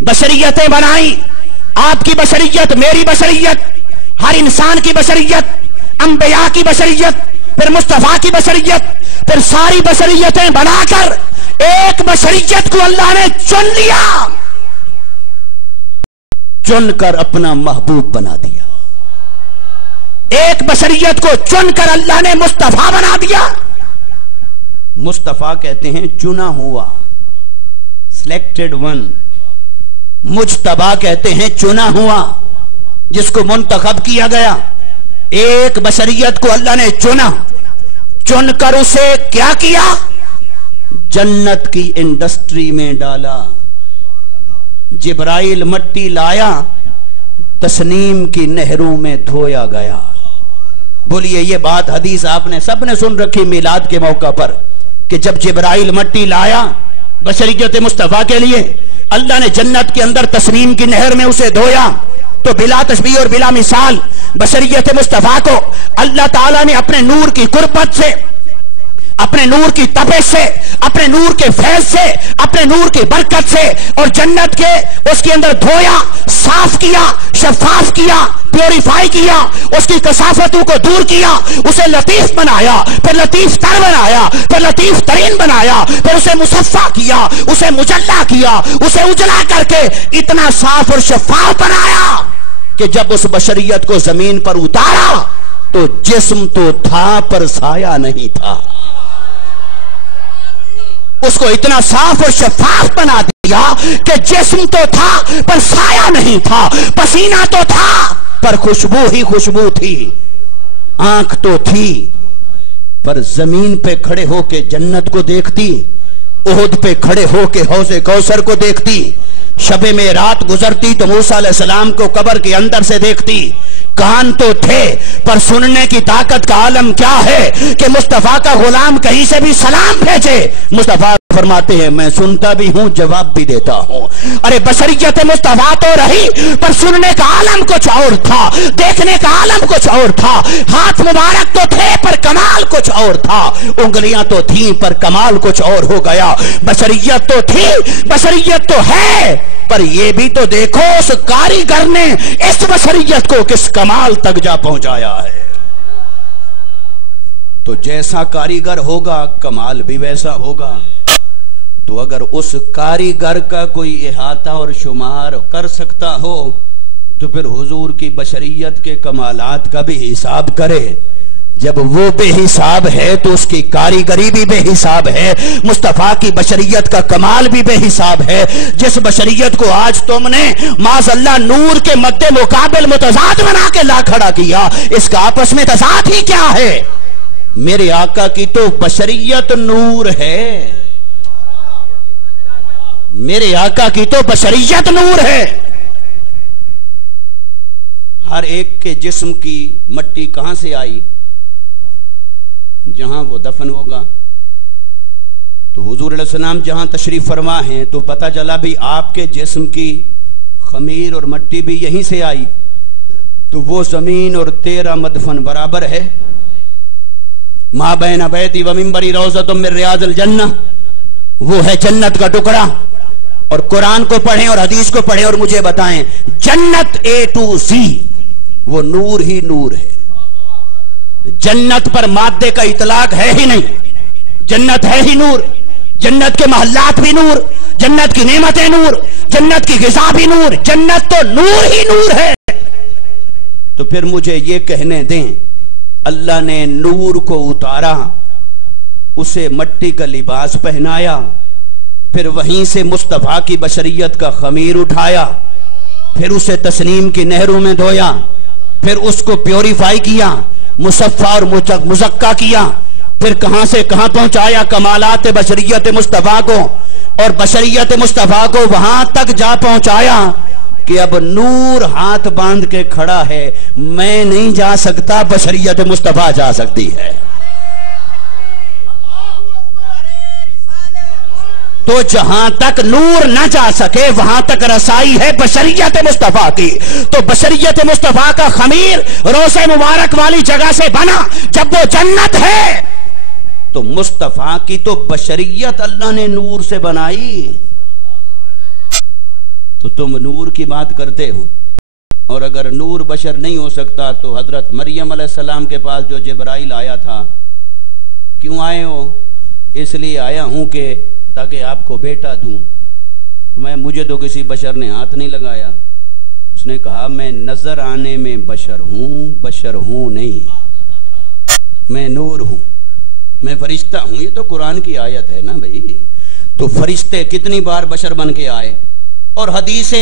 بشریتیں بنائی، آپ کی بشریت، میری بشریت، ہر انسان کی بشریت، انبیاء کی بشریت، پھر مصطفیٰ کی بشریت، پھر ساری بشریتیں بنا کر ایک بشریت کو اللہ نے چن لیا، چن کر اپنا محبوب بنا دیا۔ ایک بشریت کو چن کر اللہ نے مصطفیٰ بنا دیا۔ مصطفیٰ کہتے ہیں چنا ہوا، سلیکٹڈ ون۔ مجتبیٰ کہتے ہیں چنا ہوا، جس کو منتخب کیا گیا۔ ایک بشریت کو اللہ نے چنا، چن کر اسے کیا کیا؟ جنت کی انڈسٹری میں ڈالا۔ جبرائیل مٹی لایا، تسنیم کی نہروں میں دھویا گیا۔ بولیے یہ بات حدیث آپ نے سب نے سن رکھی میلاد کے موقع پر، کہ جب جبرائیل مٹی لایا بشریت مصطفیٰ کے لیے، اللہ نے جنت کے اندر تسنیم کی نہر میں اسے دھویا۔ تو بلا تشبیہ اور بلا مثال بشریت مصطفیٰ کو اللہ تعالیٰ نے اپنے نور کی قربت سے، اپنے نور کی تپش سے، اپنے نور کے فیض سے، اپنے نور کی برکت سے اور جنت کے اس کے اندر دھویا، صاف کیا، شفاف کیا، پیوریفائی کیا، اس کی کثافتوں کو دور کیا، اسے لطیف بنایا، پھر لطیف تر بنایا، پھر لطیف ترین بنایا، پھر اسے مصفا کیا، اسے مجلا کیا، اسے اجلا کر کے اتنا صاف اور شفاف بنایا کہ جب اس بشریت کو زمین پر اتارا تو جسم تو تھا پر سایہ نہیں تھا۔ اس کو اتنا صاف اور شفاف بنا دیا کہ جسم تو تھا پر سایہ نہیں تھا، پسینہ تو تھا پر خوشبو ہی خوشبو تھی، آنکھ تو تھی پر زمین پہ کھڑے ہو کے جنت کو دیکھتی، احد پہ کھڑے ہو کے حوض کوثر کو دیکھتی، شب میں رات گزرتی تو موسیٰ علیہ السلام کو قبر کے اندر سے دیکھتی۔ کان تو تھے پر سننے کی طاقت کا عالم کیا ہے کہ مصطفیٰ کا غلام کہیں سے بھی سلام بھیجے، مصطفیٰ فرماتے ہیں میں سنتا بھی ہوں جواب بھی دیتا ہوں۔ ارے بشریت مصطفیٰ تو رہی پر سننے کا عالم کچھ اور تھا، دیکھنے کا عالم کچھ اور تھا، ہاتھ مبارک تو تھے پر کمال کچھ اور تھا، انگلیاں تو تھیں پر کمال کچھ اور ہو گیا۔ بشریت تو تھی، بشریت تو ہے، پر یہ بھی تو دیکھو اس کاریگر نے اس بشریت کو کس کمال تک جا پہنچایا ہے۔ تو جیسا کاریگر ہوگا کمال بھی ویسا ہوگا۔ تو اگر اس کاریگر کا کوئی احاطہ اور شمار کر سکتا ہو تو پھر حضور کی بشریت کے کمالات کا بھی حساب کرے۔ جب وہ بے حساب ہے تو اس کی کاریگری بھی بے حساب ہے، مصطفیٰ کی بشریت کا کمال بھی بے حساب ہے۔ جس بشریت کو آج تم نے معاذ اللہ نور کے مد مقابل متضاد بنا کے لا کھڑا کیا، اس کا آپس میں تضاد ہی کیا ہے؟ میرے آقا کی تو بشریت نور ہے، میرے آقا کی تو بشریت نور ہے۔ ہر ایک کے جسم کی مٹی کہاں سے آئی؟ جہاں وہ دفن ہوگا۔ تو حضور علیہ السلام جہاں تشریف فرما ہیں تو پتہ چلا بھی آپ کے جسم کی خمیر اور مٹی بھی یہیں سے آئی، تو وہ زمین اور تیرا مدفن برابر ہے۔ ما بین بیتی و منبری روضۃ من ریاض الجنہ، وہ ہے جنت کا ٹکڑا۔ اور قرآن کو پڑھیں اور حدیث کو پڑھیں اور مجھے بتائیں جنت اے ٹو زی وہ نور ہی نور ہے۔ جنت پر مادے کا اطلاق ہے ہی نہیں، جنت ہے ہی نور، جنت کے محلات بھی نور، جنت کی نعمتیں نور، جنت کی غذا بھی نور، جنت تو نور ہی نور ہے۔ تو پھر مجھے یہ کہنے دیں اللہ نے نور کو اتارا، اسے مٹی کا لباس پہنایا، پھر وہیں سے مصطفیٰ کی بشریت کا خمیر اٹھایا، پھر اسے تسنیم کی نہروں میں دھویا، پھر اس کو پیوریفائی کیا، مصفا اور مزکا کیا، پھر کہاں سے کہاں پہنچایا کمالات بشریت مصطفیٰ کو، اور بشریت مصطفیٰ کو وہاں تک جا پہنچایا کہ اب نور ہاتھ باندھ کے کھڑا ہے، میں نہیں جا سکتا، بشریت مصطفیٰ جا سکتی ہے۔ تو جہاں تک نور نہ جا سکے وہاں تک رسائی ہے بشریت مصطفیٰ کی۔ تو بشریت مصطفیٰ کا خمیر روزے مبارک والی جگہ سے بنا جب وہ جنت ہے، تو مصطفیٰ کی تو بشریت اللہ نے نور سے بنائی۔ تو تم نور کی بات کرتے ہو، اور اگر نور بشر نہیں ہو سکتا تو حضرت مریم علیہ السلام کے پاس جو جبرائیل آیا تھا، کیوں آئے ہو؟ اس لیے آیا ہوں کہ تاکہ آپ کو بیٹا دوں۔ مجھے تو کسی بشر نے ہاتھ نہیں لگایا۔ اس نے کہا میں نظر آنے میں بشر ہوں نہیں، میں نور ہوں، میں فرشتہ ہوں۔ یہ تو قرآن کی آیت ہے نا بھائی۔ تو فرشتے کتنی بار بشر بن کے آئے، اور حدیث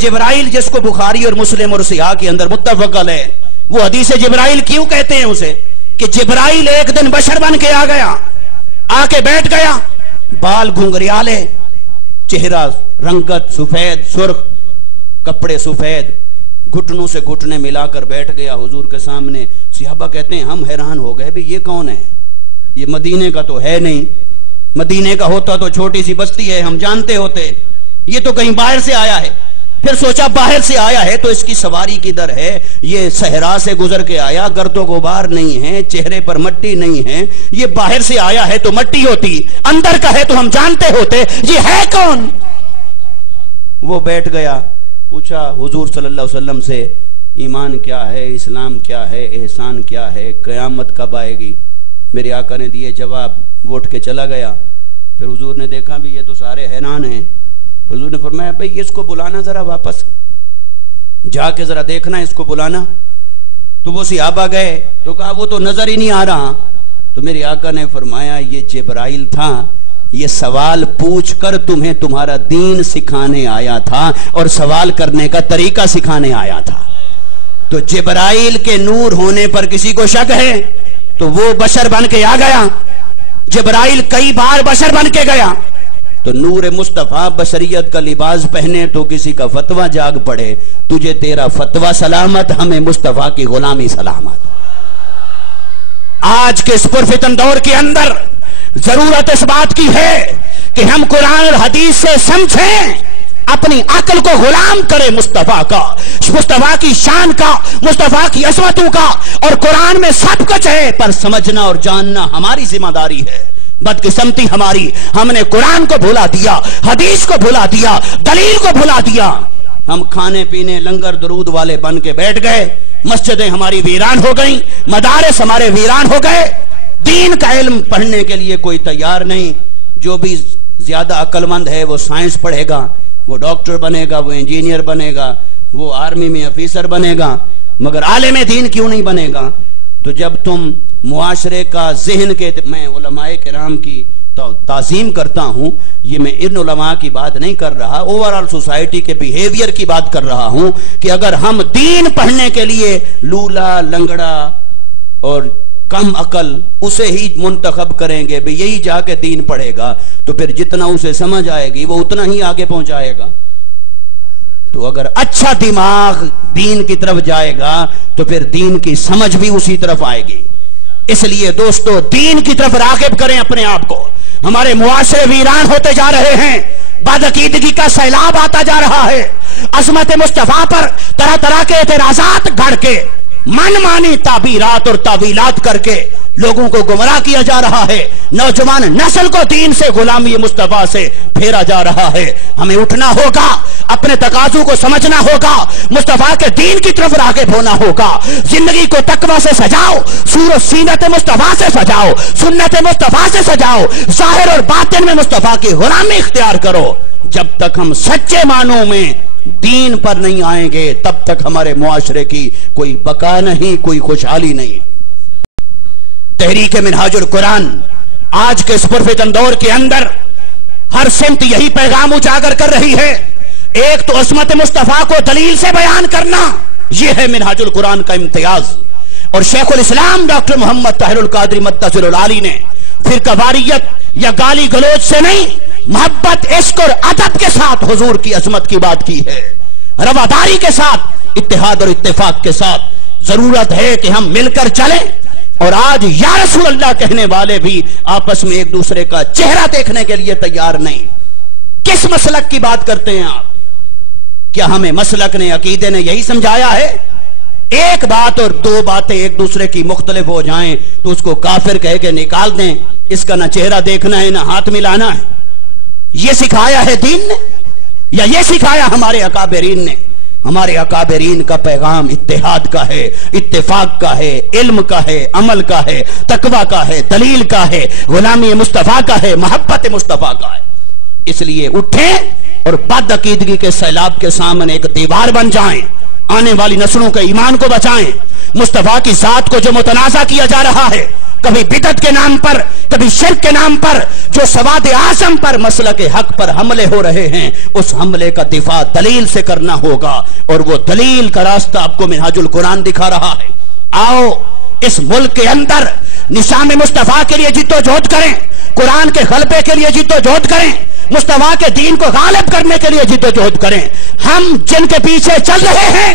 جبرائیل جس کو بخاری اور مسلم اور سیاح کے اندر متفق علیہ، وہ حدیث جبرائیل کیوں کہتے ہیں اسے؟ کہ جبرائیل ایک دن بشر بن کے آ گیا، آ کے بیٹھ گیا، بال گھنگریالے، چہرہ رنگت سفید سرخ، کپڑے سفید، گھٹنوں سے گھٹنے ملا کر بیٹھ گیا حضور کے سامنے۔ صحابہ کہتے ہیں ہم حیران ہو گئے بھی یہ کون ہے؟ یہ مدینے کا تو ہے نہیں، مدینے کا ہوتا تو چھوٹی سی بستی ہے، ہم جانتے ہوتے، یہ تو کہیں باہر سے آیا ہے۔ پھر سوچا باہر سے آیا ہے تو اس کی سواری کدھر ہے؟ یہ صحرا سے گزر کے آیا، گرد و غبار نہیں ہے، چہرے پر مٹی نہیں ہے، یہ باہر سے آیا ہے تو مٹی ہوتی، اندر کا ہے تو ہم جانتے ہوتے، یہ ہے کون؟ وہ بیٹھ گیا، پوچھا حضور صلی اللہ علیہ وسلم سے ایمان کیا ہے، اسلام کیا ہے، احسان کیا ہے، قیامت کب آئے گی؟ میرے آقا نے دیے جواب، وہ اٹھ کے چلا گیا۔ پھر حضور نے دیکھا بھی یہ تو سارے حیران ہیں، حضور نے فرمایا بھئی اس کو بلانا ذرا، واپس جا کے ذرا دیکھنا اس کو بلانا۔ تو وہ صحابہ گئے تو کہا وہ تو نظر ہی نہیں آ رہا۔ تو میرے آقا نے فرمایا یہ جبرائیل تھا، یہ سوال پوچھ کر تمہیں تمہارا دین سکھانے آیا تھا، اور سوال کرنے کا طریقہ سکھانے آیا تھا۔ تو جبرائیل کے نور ہونے پر کسی کو شک ہے تو وہ بشر بن کے آ گیا، جبرائیل کئی بار بشر بن کے گیا۔ تو نور مصطفیٰ بشریت کا لباس پہنے تو کسی کا فتویٰ جاگ پڑے، تجھے تیرا فتویٰ سلامت، ہمیں مصطفیٰ کی غلامی سلامت۔ آج کے اس پرفتن دور کے اندر ضرورت اس بات کی ہے کہ ہم قرآن اور حدیث سے سمجھیں، اپنی عقل کو غلام کرے مصطفیٰ کا، مصطفیٰ کی شان کا، مصطفیٰ کی عظمتوں کا، اور قرآن میں سب کچھ ہے پر سمجھنا اور جاننا ہماری ذمہ داری ہے۔ بدقسمتی ہماری، ہم نے قرآن کو بھلا دیا، حدیث کو بھلا دیا، دلیل کو بھلا دیا۔ ہم کھانے پینے لنگر درود والے بن کے بیٹھ گئے، مسجدیں ہماری ویران ہو گئیں، مدارس ہمارے ویران ہو گئے، دین کا علم پڑھنے کے لیے کوئی تیار نہیں۔ جو بھی زیادہ عقل مند ہے وہ سائنس پڑھے گا، وہ ڈاکٹر بنے گا، وہ انجینئر بنے گا، وہ آرمی میں افیسر بنے گا، مگر عالم دین کیوں نہیں بنے گا؟ تو جب تم معاشرے کا ذہن کے، میں علماء کرام کی تعظیم کرتا ہوں، یہ میں ان علماء کی بات نہیں کر رہا، اوورال سوسائٹی کے بیہیویئر کی بات کر رہا ہوں، کہ اگر ہم دین پڑھنے کے لیے لولا لنگڑا اور کم عقل اسے ہی منتخب کریں گے، بھی یہی جا کے دین پڑھے گا، تو پھر جتنا اسے سمجھ آئے گی وہ اتنا ہی آگے پہنچائے گا۔ تو اگر اچھا دماغ دین کی طرف جائے گا تو پھر دین کی سمجھ بھی اسی طرف آئے گی۔ اس لیے دوستو دین کی طرف راغب کریں اپنے آپ کو۔ ہمارے معاشرے ویران ہوتے جا رہے ہیں، بدعقیدگی کا سیلاب آتا جا رہا ہے، عظمت مصطفیٰ پر طرح طرح کے اعتراضات گھڑ کے، من مانی تعبیرات اور تعویلات کر کے لوگوں کو گمراہ کیا جا رہا ہے، نوجوان نسل کو دین سے غلامی مصطفیٰ سے پھیرا جا رہا ہے۔ ہمیں اٹھنا ہوگا، اپنے تقاضوں کو سمجھنا ہوگا، مصطفیٰ کے دین کی طرف راغب ہونا ہوگا۔ زندگی کو تقویٰ سے سجاؤ، سورت سینت مصطفیٰ سے سجاؤ، سنت مصطفیٰ سے سجاؤ، ظاہر اور باطن میں مصطفیٰ کی غلامی اختیار کرو۔ جب تک ہم سچے معنوں میں دین پر نہیں آئیں گے تب تک ہمارے معاشرے کی کوئی بقا نہیں، کوئی خوشحالی نہیں۔ تحریک منہاج القرآن آج کے اس پرفتن دور کے اندر ہر سمت یہی پیغام اجاگر کر رہی ہے۔ ایک تو عظمت مصطفیٰ کو دلیل سے بیان کرنا، یہ ہے منہاج القرآن کا امتیاز، اور شیخ الاسلام ڈاکٹر محمد طاہر القادری مدثر العالی نے فرقہ واریت یا گالی گلوچ سے نہیں، محبت عشق اور ادب کے ساتھ حضور کی عظمت کی بات کی ہے، رواداری کے ساتھ، اتحاد اور اتفاق کے ساتھ۔ ضرورت ہے کہ ہم مل کر چلیں، اور آج یا رسول اللہ کہنے والے بھی آپس میں ایک دوسرے کا چہرہ دیکھنے کے لیے تیار نہیں۔ کس مسلک کی بات کرتے ہیں آپ؟ کیا ہمیں مسلک نے، عقیدے نے یہی سمجھایا ہے ایک بات اور دو باتیں ایک دوسرے کی مختلف ہو جائیں تو اس کو کافر کہہ کے نکال دیں، اس کا نہ چہرہ دیکھنا ہے نہ ہاتھ ملانا ہے؟ یہ سکھایا ہے دین نے یا یہ سکھایا ہمارے اکابرین نے؟ ہمارے اکابرین کا پیغام اتحاد کا ہے، اتفاق کا ہے، علم کا ہے، عمل کا ہے، تقوی کا ہے، دلیل کا ہے، غلامی مصطفیٰ کا ہے، محبت مصطفیٰ کا ہے۔ اس لیے اٹھیں اور بد عقیدگی کے سیلاب کے سامنے ایک دیوار بن جائیں، آنے والی نسلوں کے ایمان کو بچائیں۔ مصطفیٰ کی ذات کو جو متنازع کیا جا رہا ہے، کبھی بدعت کے نام پر، کبھی شرک کے نام پر، جو سواد اعظم پر، مسلک حق پر حملے ہو رہے ہیں، اس حملے کا دفاع دلیل سے کرنا ہوگا، اور وہ دلیل کا راستہ آپ کو منہاج القرآن دکھا رہا ہے۔ آؤ اس ملک کے اندر نظام مصطفیٰ کے لیے جد و جہد کریں، قرآن کے غلبے کے لیے جد و جہد کریں، مصطفیٰ کے دین کو غالب کرنے کے لیے جد و جہد کریں۔ ہم جن کے پیچھے چل رہے ہیں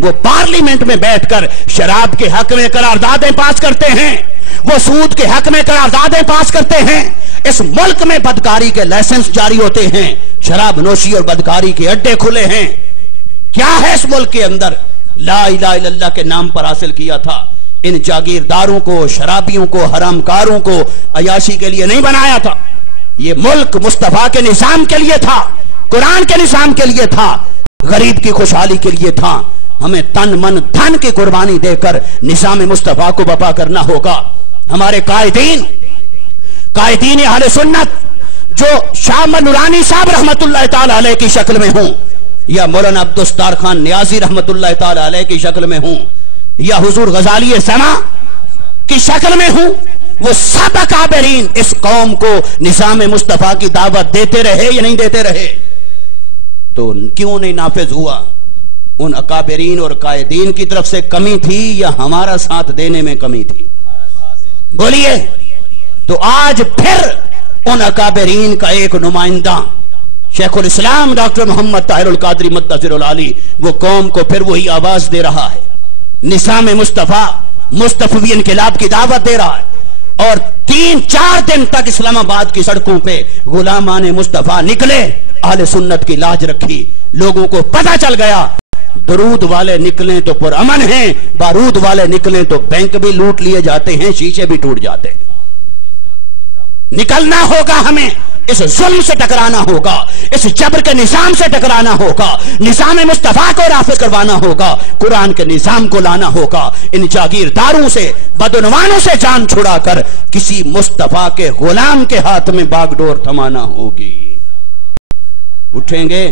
وہ پارلیمنٹ میں بیٹھ کر شراب کے حق میں قراردادیں پاس کرتے ہیں، وہ سود کے حق میں قراردادیں پاس کرتے ہیں، اس ملک میں بدکاری کے لائسنس جاری ہوتے ہیں، شراب نوشی اور بدکاری کے اڈے کھلے ہیں۔ کیا ہے اس ملک کے اندر؟ لا الہ الا اللہ کے نام پر حاصل کیا تھا۔ ان جاگیرداروں کو، شرابیوں کو، حرام کاروں کو عیاشی کے لیے نہیں بنایا تھا، یہ ملک مصطفیٰ کے نظام کے لیے تھا، قرآن کے نظام کے لیے تھا، غریب کی خوشحالی کے لیے تھا۔ ہمیں تن من دھن کی قربانی دے کر نظام مصطفیٰ کو بپا کرنا ہوگا۔ ہمارے قائدین اہل سنت جو شاہ نورانی صاحب رحمت اللہ تعالی علیہ کی شکل میں ہوں، یا مولانا عبدالستار خان نیازی رحمت اللہ تعالی علیہ کی شکل میں ہوں، یا حضور غزالی سما کی شکل میں ہوں، وہ سب اکابرین اس قوم کو نظام مصطفیٰ کی دعوت دیتے رہے یا نہیں دیتے رہے؟ تو کیوں نہیں نافذ ہوا؟ ان اکابرین اور قائدین کی طرف سے کمی تھی یا ہمارا ساتھ دینے میں کمی تھی؟ بولیے۔ تو آج پھر ان اکابرین کا ایک نمائندہ شیخ الاسلام ڈاکٹر محمد طاہر القادری مدثر العالی وہ قوم کو پھر وہی آواز دے رہا ہے، نظام مصطفیٰ مصطفی انقلاب کی دعوت دے رہا ہے، اور 3-4 دن تک اسلام آباد کی سڑکوں پہ غلامان مصطفیٰ نکلے، اہل سنت کی لاج رکھی، لوگوں کو پتہ چل گیا درود والے نکلیں تو پرامن ہیں، بارود والے نکلیں تو بینک بھی لوٹ لیے جاتے ہیں، شیشے بھی ٹوٹ جاتے ہیں۔ نکلنا ہوگا، ہمیں اس ظلم سے ٹکرانا ہوگا، اس جبر کے نظام سے ٹکرانا ہوگا، نظام مصطفیٰ کو نافذ کروانا ہوگا، قرآن کے نظام کو لانا ہوگا، ان جاگیرداروں سے، بدعنوانوں سے جان چھڑا کر کسی مصطفیٰ کے غلام کے ہاتھ میں باغ ڈور تھمانا ہوگی۔ اٹھیں گے،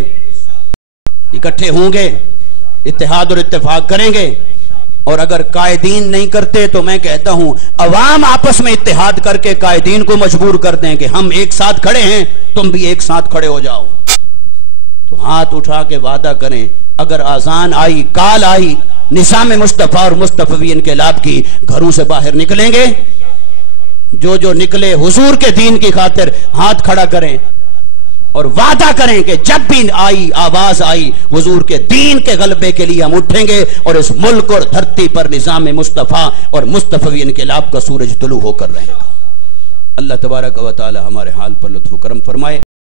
اکٹھے ہوں گے، اتحاد اور اتفاق کریں گے، اور اگر قائدین نہیں کرتے تو میں کہتا ہوں عوام آپس میں اتحاد کر کے قائدین کو مجبور کر دیں کہ ہم ایک ساتھ کھڑے ہیں، تم بھی ایک ساتھ کھڑے ہو جاؤ۔ تو ہاتھ اٹھا کے وعدہ کریں، اگر آذان آئی، کال آئی نظام مصطفیٰ اور مصطفی انقلاب کی، گھروں سے باہر نکلیں گے۔ جو نکلے حضور کے دین کی خاطر ہاتھ کھڑا کریں اور وعدہ کریں کہ جب بھی آئی آواز آئی حضور کے دین کے غلبے کے لیے ہم اٹھیں گے، اور اس ملک اور دھرتی پر نظام مصطفیٰ اور مصطفی انقلاب کا سورج طلوع ہو کر رہے گا۔ اللہ تبارک و تعالی ہمارے حال پر لطف و کرم فرمائے۔